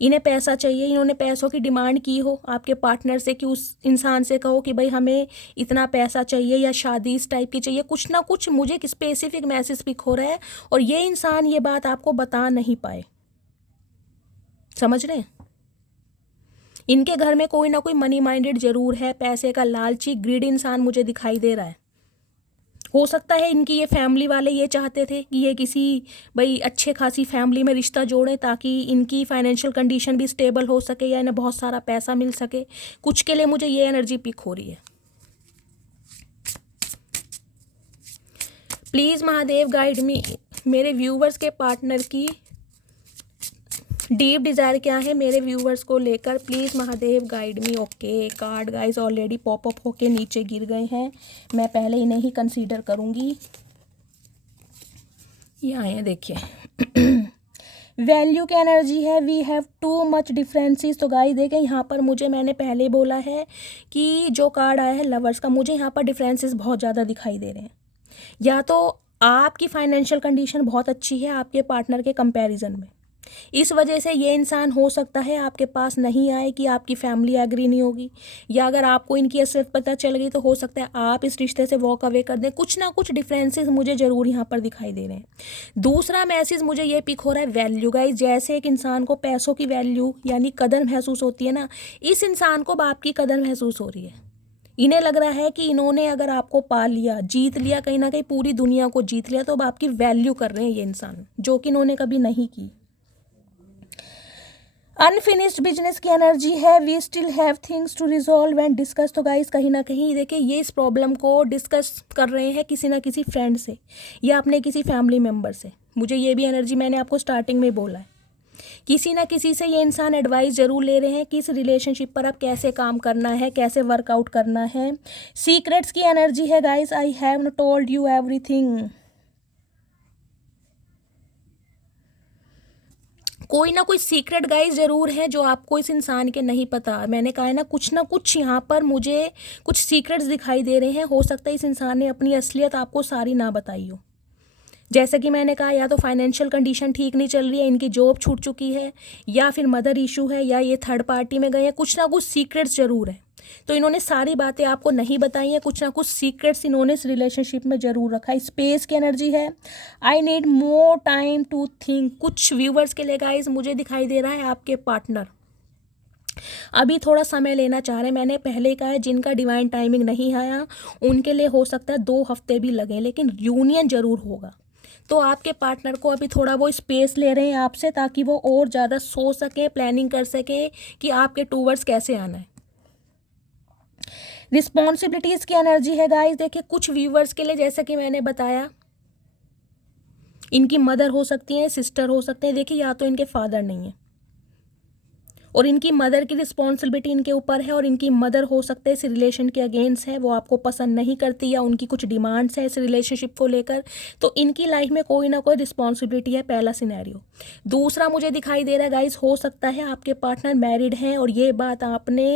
इन्हें पैसा चाहिए, इन्होंने पैसों की डिमांड की हो आपके पार्टनर से कि उस इंसान से कहो कि भाई हमें इतना पैसा चाहिए या शादी इस टाइप की चाहिए। कुछ ना कुछ मुझे एक स्पेसिफिक मैसेज पिक हो रहा है और ये इंसान ये बात आपको बता नहीं पाए। समझ रहे हैं? इनके घर में कोई ना कोई मनी माइंडेड जरूर है, पैसे का लालची ग्रीड इंसान मुझे दिखाई दे रहा है। हो सकता है इनकी ये फैमिली वाले ये चाहते थे कि ये किसी भाई अच्छे खासी फैमिली में रिश्ता जोड़ें ताकि इनकी फाइनेंशियल कंडीशन भी स्टेबल हो सके या इन्हें बहुत सारा पैसा मिल सके। कुछ के लिए मुझे ये एनर्जी पिक हो रही है। प्लीज़ महादेव गाइड मी, मेरे व्यूवर्स के पार्टनर की डीप डिज़ायर क्या है मेरे व्यूवर्स को लेकर, please Mahadev guide me. Okay, card guys already pop up होके नीचे गिर गए हैं, मैं पहले इन्हें ही कंसीडर करूँगी। ये आए हैं देखिए वैल्यू की एनर्जी है, we have too much differences. तो गाइस देखें यहाँ पर मुझे मैंने पहले बोला है कि जो कार्ड आया है लवर्स का, मुझे यहाँ पर डिफरेंसेस बहुत ज़्यादा दिखाई दे रहे हैं। या तो आपकी फाइनेंशियल कंडीशन बहुत अच्छी है आपके पार्टनर के कंपैरिजन में, इस वजह से ये इंसान हो सकता है आपके पास नहीं आए कि आपकी फैमिली एग्री नहीं होगी, या अगर आपको इनकी असलियत पता चल गई तो हो सकता है आप इस रिश्ते से वॉक अवे कर दें। कुछ ना कुछ डिफरेंसेस मुझे ज़रूर यहाँ पर दिखाई दे रहे हैं। दूसरा मैसेज मुझे ये पिक हो रहा है वैल्यू गाइस, जैसे एक इंसान को पैसों की वैल्यू यानी कदर महसूस होती है ना, इस इंसान को बाप की कदर महसूस हो रही है। इन्हें लग रहा है कि इन्होंने अगर आपको पा लिया, जीत लिया, कहीं ना कहीं पूरी दुनिया को जीत लिया, तो अब आपकी वैल्यू कर रहे हैं ये इंसान, जो कि इन्होंने कभी नहीं की। अनफिनिश्ड बिजनेस की एनर्जी है, we still have things to resolve and discuss. तो गाइस कहीं ना कहीं देखिए ये इस प्रॉब्लम को डिस्कस कर रहे हैं किसी ना किसी फ्रेंड से या अपने किसी फैमिली मेम्बर से। मुझे ये भी एनर्जी, मैंने आपको स्टार्टिंग में बोला है, किसी ना किसी से ये इंसान एडवाइस ज़रूर ले रहे हैं कि इस रिलेशनशिप पर अब कैसे काम करना है, कैसे वर्कआउट करना है। सीक्रेट्स की एनर्जी है guys, I have not told you everything. कोई ना कोई सीक्रेट गाइस ज़रूर है जो आपको इस इंसान के नहीं पता। मैंने कहा है ना कुछ यहाँ पर मुझे कुछ सीक्रेट्स दिखाई दे रहे हैं। हो सकता है इस इंसान ने अपनी असलियत आपको सारी ना बताई हो। जैसे कि मैंने कहा, या तो फाइनेंशियल कंडीशन ठीक नहीं चल रही है, इनकी जॉब छूट चुकी है, या फिर मदर इशू है, या ये थर्ड पार्टी में गए हैं। कुछ ना कुछ सीक्रेट्स ज़रूर है। तो इन्होंने सारी बातें आपको नहीं बताई हैं, कुछ ना कुछ सीक्रेट्स इन्होंने इस रिलेशनशिप में ज़रूर रखा है। स्पेस की एनर्जी है, I need more time to think. कुछ व्यूवर्स के लिए गाइस मुझे दिखाई दे रहा है आपके पार्टनर अभी थोड़ा समय लेना चाह रहे हैं। मैंने पहले कहा है जिनका डिवाइन टाइमिंग नहीं आया उनके लिए हो सकता है 2 हफ्ते भी लगें, लेकिन यूनियन ज़रूर होगा। तो आपके पार्टनर को अभी थोड़ा वो स्पेस ले रहे हैं आपसे, ताकि वो और ज़्यादा सोच सके, प्लानिंग कर सके कि आपके टूवर्ड्स कैसे आना है। रिस्पॉन्सिबिलिटीज़ की एनर्जी है गाइस। देखिए कुछ व्यूवर्स के लिए, जैसे कि मैंने बताया, इनकी मदर हो सकती हैं, सिस्टर हो सकते हैं। देखिए या तो इनके फादर नहीं है और इनकी मदर की रिस्पॉन्सिबिलिटी इनके ऊपर है, और इनकी मदर हो सकता है इस रिलेशन के अगेंस्ट है, वो आपको पसंद नहीं करती, या उनकी कुछ डिमांड्स हैं इस रिलेशनशिप को लेकर। तो इनकी लाइफ में कोई ना कोई रिस्पॉन्सिबिलिटी है, पहला सिनेरियो। दूसरा मुझे दिखाई दे रहा है गाइस, हो सकता है आपके पार्टनर मैरिड हैं और ये बात आपने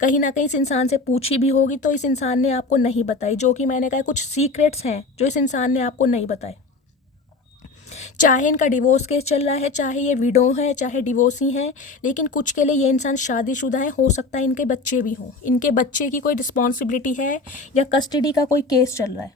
कहीं ना कहीं इस इंसान से पूछी भी होगी, तो इस इंसान ने आपको नहीं बताई। जो कि मैंने कहा कुछ सीक्रेट्स हैं जो इस इंसान ने आपको नहीं बताए। चाहे इनका डिवोर्स केस चल रहा है, चाहे ये विडो है, चाहे डिवोर्सी हैं, लेकिन कुछ के लिए ये इंसान शादीशुदा है। हो सकता है इनके बच्चे भी हों, इनके बच्चे की कोई रिस्पॉन्सिबिलिटी है, या कस्टडी का कोई केस चल रहा है।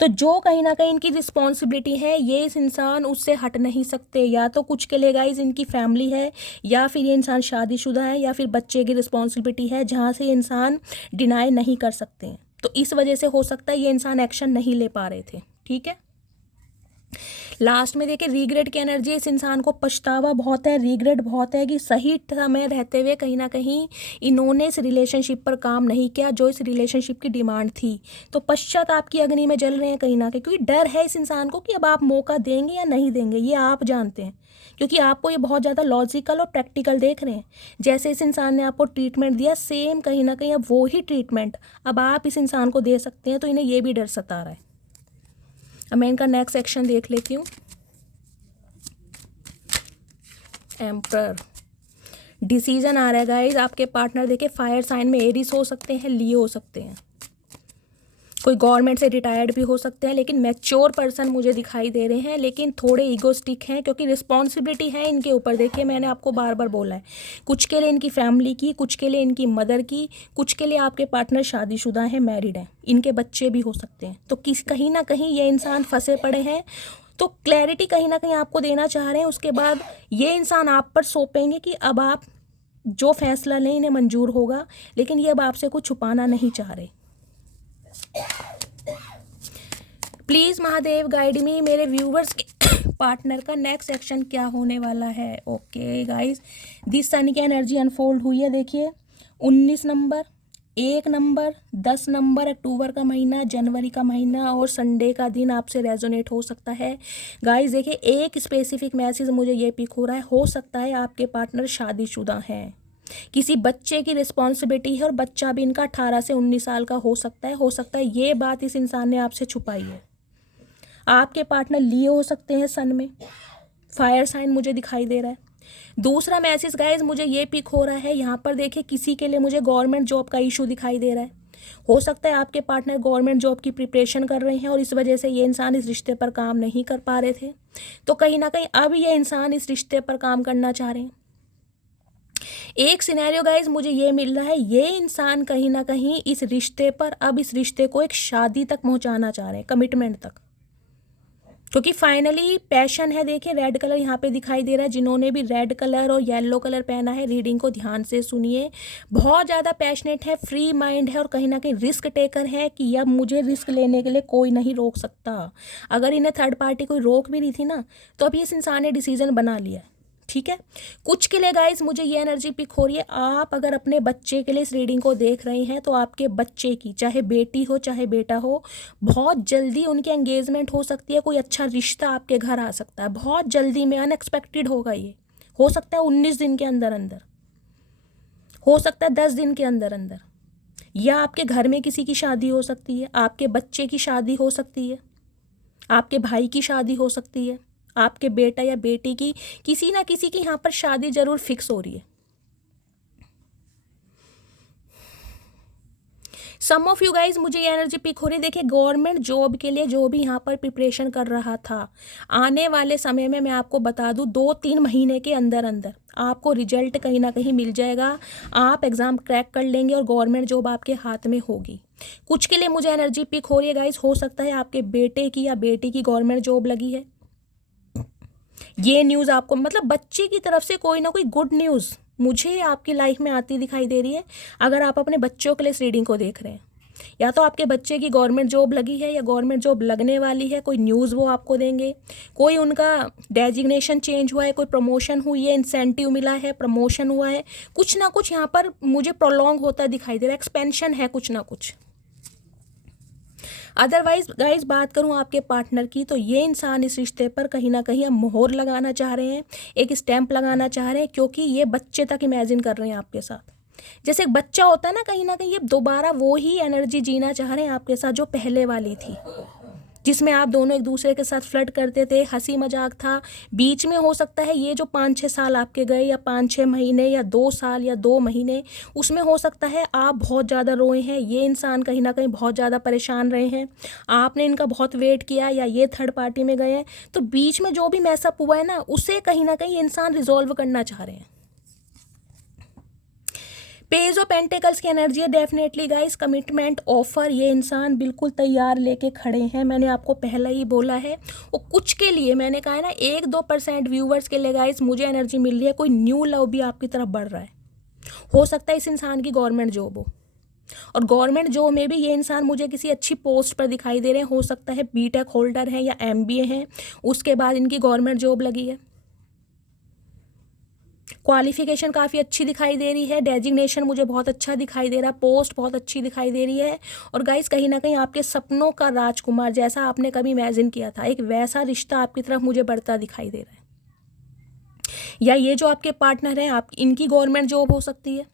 तो जो कहीं ना कहीं इनकी रिस्पॉन्सिबिलिटी है, ये इस इंसान उससे हट नहीं सकते। या तो कुछ के लिए गाइज इनकी फैमिली है, या फिर ये इंसान शादीशुदा है, या फिर बच्चे की रिस्पॉन्सिबिलिटी है, जहाँ से ये इंसान डिनाई नहीं कर सकते हैं। तो इस वजह से हो सकता है ये इंसान एक्शन नहीं ले पा रहे थे। ठीक है, लास्ट में देखिए रीग्रेट की एनर्जी। इस इंसान को पछतावा बहुत है, रीग्रेट बहुत है कि सही समय रहते हुए कहीं ना कहीं इन्होंने इस रिलेशनशिप पर काम नहीं किया जो इस रिलेशनशिप की डिमांड थी। तो पश्चाताप की अग्नि में जल रहे हैं कहीं ना कहीं, क्योंकि डर है इस इंसान को कि अब आप मौका देंगे या नहीं देंगे, ये आप जानते हैं, क्योंकि आपको ये बहुत ज़्यादा लॉजिकल और प्रैक्टिकल देख रहे हैं। जैसे इस इंसान ने आपको ट्रीटमेंट दिया, सेम कहीं ना कहीं अब वो ही ट्रीटमेंट अब आप इस इंसान को दे सकते हैं। तो इन्हें ये भी डर सता रहा है। अब मैं इनका नेक्स्ट सेक्शन देख लेती हूँ। एम्परर डिसीजन आ रहा है गाइज। आपके पार्टनर देखिए फायर साइन में एरिस हो सकते हैं, लियो हो सकते हैं, कोई गवर्नमेंट से रिटायर्ड भी हो सकते हैं, लेकिन मैच्योर पर्सन मुझे दिखाई दे रहे हैं, लेकिन थोड़े ईगोस्टिक हैं, क्योंकि रिस्पॉन्सिबिलिटी है इनके ऊपर। देखिए मैंने आपको बार बार बोला है, कुछ के लिए इनकी फैमिली की, कुछ के लिए इनकी मदर की, कुछ के लिए आपके पार्टनर शादीशुदा हैं, मैरिड हैं, इनके बच्चे भी हो सकते हैं। तो कहीं ना कहीं ये इंसान फंसे पड़े हैं। तो क्लैरिटी कहीं ना कहीं आपको देना चाह रहे हैं। उसके बाद ये इंसान आप पर सौंपेंगे कि अब आप जो फैसला लें इन्हें मंजूर होगा, लेकिन ये अब आपसे कुछ छुपाना नहीं चाह रहे। प्लीज़ महादेव गाइड मी, मेरे व्यूवर्स के पार्टनर का नेक्स्ट सेक्शन क्या होने वाला है। ओके गाइस, दिस सन की एनर्जी अनफोल्ड हुई है। देखिए 19 नंबर, 1 नंबर, 10 नंबर, अक्टूबर का महीना, जनवरी का महीना और संडे का दिन आपसे रेजोनेट हो सकता है। गाइस देखिए एक स्पेसिफिक मैसेज मुझे ये पिक हो सकता है आपके पार्टनर शादीशुदा हैं, किसी बच्चे की रिस्पॉन्सिबिलिटी है, और बच्चा भी इनका 18 से 19 साल का हो सकता है। ये बात इस इंसान ने आपसे छुपाई है। आपके पार्टनर लियो हो सकते हैं सन में, फायर साइन मुझे दिखाई दे रहा है। दूसरा मैसेज गाइज मुझे ये पिक हो रहा है, यहाँ पर देखिए किसी के लिए मुझे गवर्नमेंट जॉब का इशू दिखाई दे रहा है। हो सकता है आपके पार्टनर गवर्नमेंट जॉब की प्रिपरेशन कर रहे हैं और इस वजह से ये इंसान इस रिश्ते पर काम नहीं कर पा रहे थे। तो कहीं ना कहीं अब ये इंसान इस रिश्ते पर काम करना चाह रहे हैं। एक सिनेरियो गाइज मुझे ये मिल रहा है, ये इंसान कहीं ना कहीं इस रिश्ते पर, अब इस रिश्ते को एक शादी तक पहुंचाना चाह रहे हैं, कमिटमेंट तक। क्योंकि फाइनली पैशन है। देखिए रेड कलर यहाँ पे दिखाई दे रहा है, जिन्होंने भी रेड कलर और येलो कलर पहना है रीडिंग को ध्यान से सुनिए। बहुत ज़्यादा पैशनेट है, फ्री माइंड है और कहीं ना कहीं रिस्क टेकर है कि अब मुझे रिस्क लेने के लिए कोई नहीं रोक सकता। अगर इन्हें थर्ड पार्टी कोई रोक भी रही थी ना, तो अभी इस इंसान ने डिसीजन बना लिया है। ठीक है, कुछ के लिए गाइस मुझे ये एनर्जी पिक हो रही है। आप अगर अपने बच्चे के लिए इस रीडिंग को देख रहे हैं तो आपके बच्चे की, चाहे बेटी हो चाहे बेटा हो, बहुत जल्दी उनकी एंगेजमेंट हो सकती है। कोई अच्छा रिश्ता आपके घर आ सकता है बहुत जल्दी में, अनएक्सपेक्टेड होगा ये। हो सकता है 19 दिन के अंदर अंदर, हो सकता है 10 दिन के अंदर अंदर, या आपके घर में किसी की शादी हो सकती है, आपके बच्चे की शादी हो सकती है, आपके भाई की शादी हो सकती है, आपके बेटा या बेटी की, किसी ना किसी की यहाँ पर शादी जरूर फिक्स हो रही है। सम ऑफ यू गाइज मुझे ये एनर्जी पिक हो रही है। देखिए गवर्नमेंट जॉब के लिए जो भी यहाँ पर प्रिपरेशन कर रहा था, आने वाले समय में मैं आपको बता दूँ 2-3 महीने के अंदर अंदर आपको रिजल्ट कहीं ना कहीं मिल जाएगा। आप एग्ज़ाम क्रैक कर लेंगे और गवर्नमेंट जॉब आपके हाथ में होगी। कुछ के लिए मुझे एनर्जी पिक हो रही है गाइज, हो सकता है आपके बेटे की या बेटी की गवर्नमेंट जॉब लगी है। ये न्यूज़ आपको, मतलब बच्चे की तरफ से कोई ना कोई गुड न्यूज़ मुझे आपकी लाइफ में आती दिखाई दे रही है। अगर आप अपने बच्चों के लिए इस रीडिंग को देख रहे हैं, या तो आपके बच्चे की गवर्नमेंट जॉब लगी है या गवर्नमेंट जॉब लगने वाली है, कोई न्यूज़ वो आपको देंगे, कोई उनका डेजिग्नेशन चेंज हुआ है, कोई प्रमोशन हुई है, इंसेंटिव मिला है, प्रमोशन हुआ है, कुछ ना कुछ यहाँ पर मुझे प्रोलॉन्ग होता दिखाई दे रहा है, एक्सपेंशन है कुछ ना कुछ। अदरवाइज गाइज बात करूं आपके पार्टनर की, तो ये इंसान इस रिश्ते पर कहीं ना कहीं अब मोहर लगाना चाह रहे हैं, एक स्टैंप लगाना चाह रहे हैं, क्योंकि ये बच्चे तक इमेजिन कर रहे हैं आपके साथ। जैसे एक बच्चा होता है ना कहीं ये दोबारा वो ही एनर्जी जीना चाह रहे हैं आपके साथ जो पहले वाली थी, जिसमें आप दोनों एक दूसरे के साथ फ्लर्ट करते थे, हंसी मजाक था। बीच में हो सकता है ये जो 5-6 साल आपके गए, या 5-6 महीने या 2 साल या 2 महीने, उसमें हो सकता है आप बहुत ज़्यादा रोए हैं, ये इंसान कहीं ना कहीं बहुत ज़्यादा परेशान रहे हैं, आपने इनका बहुत वेट किया, या ये थर्ड पार्टी में गए हैं। तो बीच में जो भी मैसअप हुआ है ना, उसे कहीं ना कहीं इंसान रिजॉल्व करना चाह रहे हैं। पेज ऑफ पेंटिकल्स की एनर्जी है डेफिनेटली गाइस, कमिटमेंट ऑफर, ये इंसान बिल्कुल तैयार लेके खड़े हैं। मैंने आपको पहले ही बोला है। और कुछ के लिए मैंने कहा है ना 1-2% व्यूवर्स के लिए गाइस मुझे एनर्जी मिल रही है, कोई न्यू लव भी आपकी तरफ बढ़ रहा है। हो सकता है इस इंसान की गवर्नमेंट जॉब हो, और गवर्नमेंट जॉब में भी ये इंसान मुझे किसी अच्छी पोस्ट पर दिखाई दे रहे हैं। हो सकता है बीटेक होल्डर हैं या MBA हैं, उसके बाद इनकी गवर्नमेंट जॉब लगी है। क्वालिफिकेशन काफ़ी अच्छी दिखाई दे रही है, डेजिग्नेशन मुझे बहुत अच्छा दिखाई दे रहा है, पोस्ट बहुत अच्छी दिखाई दे रही है। और गाइस कहीं ना कहीं आपके सपनों का राजकुमार, जैसा आपने कभी इमेजिन किया था, एक वैसा रिश्ता आपकी तरफ मुझे बढ़ता दिखाई दे रहा है। या ये जो आपके पार्टनर हैं, आप इनकी गवर्नमेंट जॉब हो सकती है।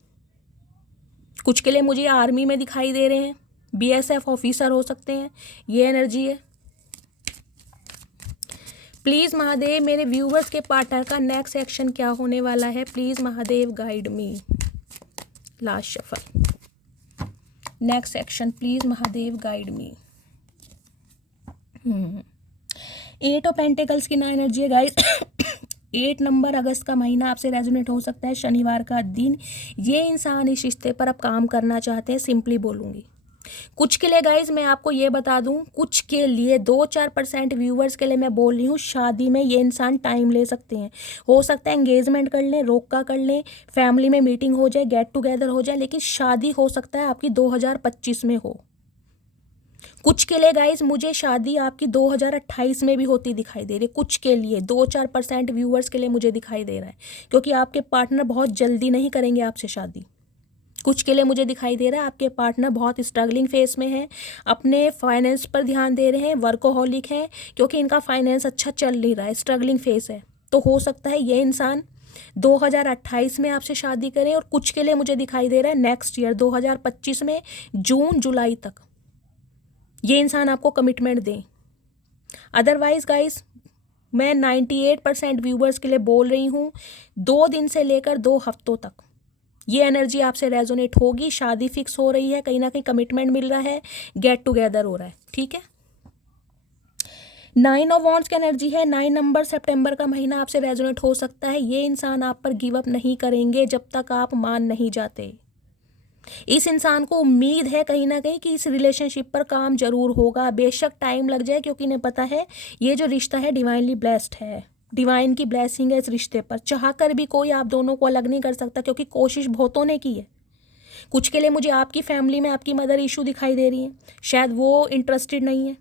कुछ के लिए मुझे आर्मी में दिखाई दे रहे हैं, BSF ऑफिसर हो सकते हैं, ये एनर्जी है। प्लीज़ महादेव मेरे व्यूवर्स के पार्टनर का नेक्स्ट एक्शन क्या होने वाला है, please Mahadev guide me. Last shuffle, next action please Mahadev guide me. 8 of pentacles की ना एनर्जी है गाइस। 8 नंबर अगस्त का महीना आपसे रेजोनेट हो सकता है, शनिवार का दिन। ये इंसान इस रिश्ते पर अब काम करना चाहते हैं, सिंपली बोलूँगी। कुछ के लिए गाइज मैं आपको ये बता दूं, कुछ के लिए 2-4% व्यूवर्स के लिए मैं बोल रही हूँ, शादी में ये इंसान टाइम ले सकते हैं। हो सकता है एंगेजमेंट कर लें, रोका कर लें, फैमिली में मीटिंग हो जाए, गेट टुगेदर हो जाए, लेकिन शादी हो सकता है आपकी 2025 में हो। कुछ के लिए गाइज मुझे शादी आपकी 2028 में भी होती दिखाई दे रही है। कुछ के लिए 2-4% व्यूवर्स के लिए मुझे दिखाई दे रहा है, क्योंकि आपके पार्टनर बहुत जल्दी नहीं करेंगे आपसे शादी। कुछ के लिए मुझे दिखाई दे रहा है आपके पार्टनर बहुत स्ट्रगलिंग फेस में है, अपने फाइनेंस पर ध्यान दे रहे हैं, वर्कोहॉलिक हैं, क्योंकि इनका फाइनेंस अच्छा चल नहीं रहा है, स्ट्रगलिंग फेस है। तो हो सकता है ये इंसान 2028 में आपसे शादी करें। और कुछ के लिए मुझे दिखाई दे रहा है नेक्स्ट ईयर 2025 में जून जुलाई तक ये इंसान आपको कमिटमेंट दें। अदरवाइज गाइस मैं 98% व्यूवर्स के लिए बोल रही हूँ, 2 दिन से लेकर 2 हफ्तों तक ये एनर्जी आपसे रेजोनेट होगी। शादी फिक्स हो रही है, कहीं ना कहीं कमिटमेंट मिल रहा है, गेट टुगेदर हो रहा है। ठीक है, 9 ऑफ वॉन्ड्स की एनर्जी है। 9 नंबर सितंबर का महीना आपसे रेजोनेट हो सकता है। ये इंसान आप पर गिव अप नहीं करेंगे जब तक आप मान नहीं जाते। इस इंसान को उम्मीद है कहीं ना कहीं कि इस रिलेशनशिप पर काम जरूर होगा, बेशक टाइम लग जाए, क्योंकि इन्हें पता है ये जो रिश्ता है डिवाइनली ब्लेस्ड है, डिवाइन की ब्लेसिंग है इस रिश्ते पर। चाह कर भी कोई आप दोनों को अलग नहीं कर सकता, क्योंकि कोशिश बहुतों ने की है। कुछ के लिए मुझे आपकी फैमिली में आपकी मदर इशू दिखाई दे रही है, शायद वो इंटरेस्टेड नहीं है,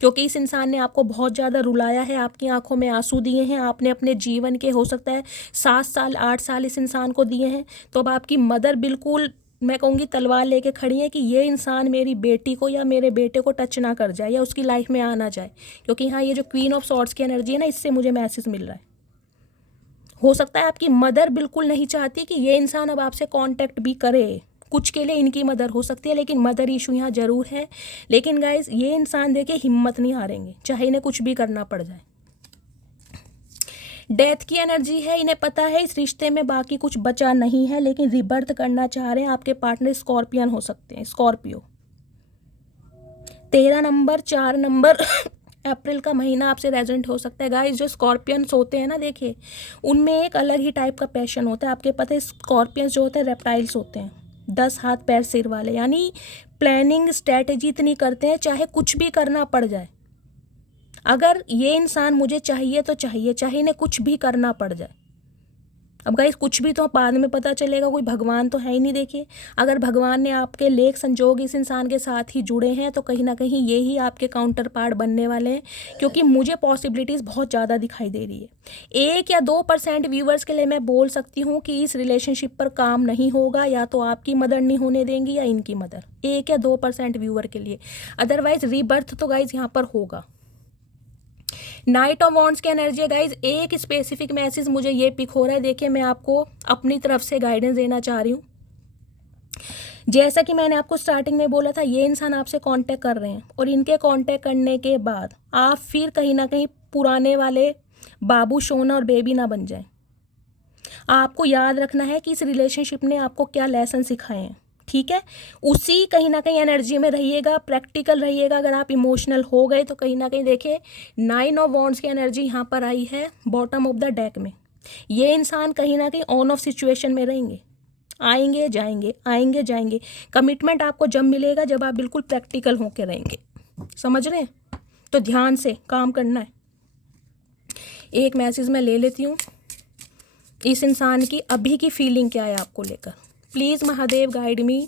क्योंकि इस इंसान ने आपको बहुत ज़्यादा रुलाया है, आपकी आंखों में आंसू दिए हैं, आपने अपने जीवन के हो सकता है 7 साल 8 साल इस इंसान को दिए हैं। तो अब आपकी मदर बिल्कुल, मैं कहूँगी, तलवार लेके खड़ी है कि ये इंसान मेरी बेटी को या मेरे बेटे को टच ना कर जाए या उसकी लाइफ में आ ना जाए, क्योंकि यहाँ ये जो क्वीन ऑफ सॉर्ड्स की एनर्जी है ना, इससे मुझे मैसेज मिल रहा है। हो सकता है आपकी मदर बिल्कुल नहीं चाहती कि ये इंसान अब आपसे कांटेक्ट भी करे, कुछ के लिए इनकी मदर हो सकती है, लेकिन मदर इशू यहाँ जरूर है। लेकिन गाइज ये इंसान देखिए हिम्मत नहीं हारेंगे, चाहे इन्हें कुछ भी करना पड़ जाए। डेथ की एनर्जी है, इन्हें पता है इस रिश्ते में बाकी कुछ बचा नहीं है, लेकिन रिबर्थ करना चाह रहे हैं। आपके पार्टनर स्कॉर्पियन हो सकते हैं, स्कॉर्पियो। 13 नंबर 4 नंबर अप्रैल का महीना आपसे रेजोनेट हो सकता है। गाइस जो स्कॉर्पियंस होते हैं ना, देखिए उनमें एक अलग ही टाइप का पैशन होता है। आपके पता है स्कॉर्पियंस जो होते हैं रेप्टाइल्स होते हैं, 10 हाथ पैर सिर वाले, यानी प्लानिंग स्ट्रैटेजी इतनी करते हैं चाहे कुछ भी करना पड़ जाए। अगर ये इंसान मुझे चाहिए तो चाहिए, चाहे इन्हें कुछ भी करना पड़ जाए। अब गाइस कुछ भी तो बाद में पता चलेगा, कोई भगवान तो है ही नहीं। देखिए अगर भगवान ने आपके लेख संजोग इस इंसान के साथ ही जुड़े हैं तो कहीं ना कहीं ये ही आपके काउंटर पार्ट बनने वाले हैं, क्योंकि मुझे पॉसिबिलिटीज़ बहुत ज़्यादा दिखाई दे रही है। 1 या 2% व्यूवर्स के लिए मैं बोल सकती हूँ कि इस रिलेशनशिप पर काम नहीं होगा, या तो आपकी मदर नहीं होने देंगी या इनकी मदर, 1 या 2% व्यूवर के लिए। अदरवाइज रीबर्थ तो गाइज यहाँ पर होगा। नाइट ऑफ वॉन्ड्स की एनर्जी है गाइज, एक स्पेसिफिक मैसेज मुझे ये पिक हो रहा है। देखिए मैं आपको अपनी तरफ से गाइडेंस देना चाह रही हूँ। जैसा कि मैंने आपको स्टार्टिंग में बोला था, ये इंसान आपसे कांटेक्ट कर रहे हैं, और इनके कांटेक्ट करने के बाद आप फिर कहीं ना कहीं पुराने वाले बाबू सोना और बेबी ना बन जाए। आपको याद रखना है कि इस रिलेशनशिप ने आपको क्या लेसन सिखाए हैं, ठीक है। उसी कहीं ना कहीं एनर्जी में रहिएगा, प्रैक्टिकल रहिएगा। अगर आप इमोशनल हो गए तो कहीं ना कहीं देखिए 9 ऑफ वॉन्ड्स की एनर्जी यहाँ पर आई है बॉटम ऑफ द डेक में। ये इंसान कहीं ना कहीं ऑन ऑफ सिचुएशन में रहेंगे, आएंगे जाएंगे आएंगे जाएंगे। कमिटमेंट आपको जब मिलेगा जब आप बिल्कुल प्रैक्टिकल होकर रहेंगे, समझ रहे हैं। तो ध्यान से काम करना है। एक मैसेज मैं ले लेती हूँ, इस इंसान की अभी की फीलिंग क्या है आपको लेकर। प्लीज़ महादेव गाइड मी।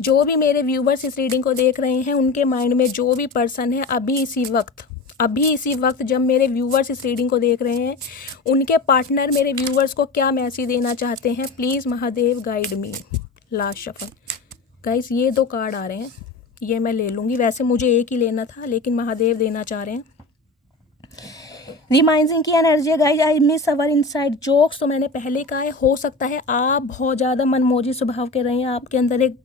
जो भी मेरे व्यूवर्स इस रीडिंग को देख रहे हैं, उनके माइंड में जो भी पर्सन है अभी इसी वक्त जब मेरे व्यूवर्स इस रीडिंग को देख रहे हैं, उनके पार्टनर मेरे व्यूवर्स को क्या मैसेज देना चाहते हैं। Please Mahadev guide me. Last shuffle guys, ये 2 कार्ड आ रहे हैं, ये मैं ले लूँगी। वैसे मुझे एक ही लेना था, लेकिन महादेव देना चाह रहे हैं। रिमाइंडिंग की एनर्जी है guys, I miss our inside jokes. तो मैंने पहले कहा है, हो सकता है आप बहुत ज़्यादा मनमोजी स्वभाव के रहे हैं, आपके अंदर एक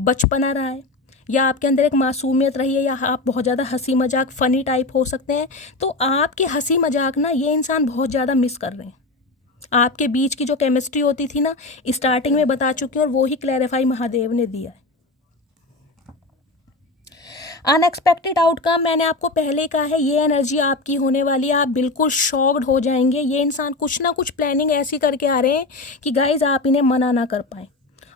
बचपना रहा है, या आपके अंदर एक मासूमियत रही है, या आप बहुत ज़्यादा हंसी मजाक फनी टाइप हो सकते हैं। तो आपके हंसी मजाक ना ये इंसान बहुत ज़्यादा मिस कर रहे हैं। आपके बीच की जो केमिस्ट्री होती थी ना, स्टार्टिंग में बता चुकी हूँ, और वो ही क्लैरिफाई महादेव ने दिया है। अनएक्सपेक्टेड आउटकम, मैंने आपको पहले कहा है, ये एनर्जी आपकी होने वाली है। आप बिल्कुल शॉक्ड हो जाएंगे। ये इंसान कुछ ना कुछ प्लानिंग ऐसी करके आ रहे हैं कि गाइज आप इन्हें मना ना कर पाएँ।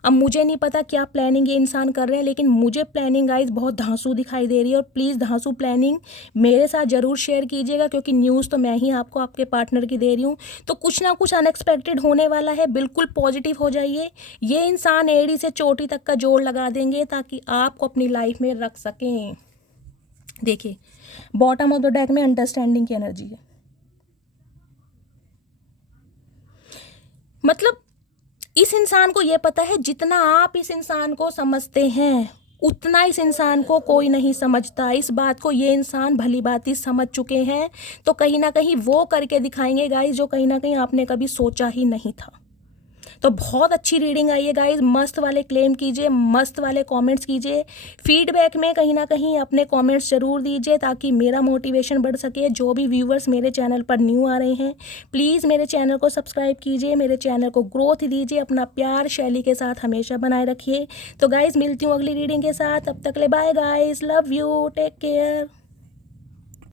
अब मुझे नहीं पता क्या प्लानिंग ये इंसान कर रहे हैं, लेकिन मुझे प्लानिंग गाइज बहुत धांसू दिखाई दे रही है। और प्लीज़ धांसू प्लानिंग मेरे साथ ज़रूर शेयर कीजिएगा, क्योंकि न्यूज़ तो मैं ही आपको आपके पार्टनर की दे रही हूँ। तो कुछ ना कुछ अनएक्सपेक्टेड होने वाला है, बिल्कुल पॉजिटिव हो जाइए। ये इंसान एड़ी से चोटी तक का जोड़ लगा देंगे ताकि आपको अपनी लाइफ में रख सकें। देखिए बॉटम ऑफ द डेक में अंडरस्टैंडिंग की एनर्जी है। मतलब इस इंसान को ये पता है, जितना आप इस इंसान को समझते हैं उतना इस इंसान को कोई नहीं समझता। इस बात को ये इंसान भली भांति समझ चुके हैं। तो कहीं ना कहीं वो करके दिखाएंगे गाइस, जो कहीं ना कहीं आपने कभी सोचा ही नहीं था। तो बहुत अच्छी रीडिंग आई है गाइज। मस्त वाले क्लेम कीजिए, मस्त वाले कमेंट्स कीजिए। फीडबैक में कहीं ना कहीं अपने कमेंट्स ज़रूर दीजिए, ताकि मेरा मोटिवेशन बढ़ सके। जो भी व्यूवर्स मेरे चैनल पर न्यू आ रहे हैं, प्लीज़ मेरे चैनल को सब्सक्राइब कीजिए, मेरे चैनल को ग्रोथ दीजिए। अपना प्यार शैली के साथ हमेशा बनाए रखिए। तो गाइज़ मिलती हूँ अगली रीडिंग के साथ, तब तक ले bye guys, love you, take care.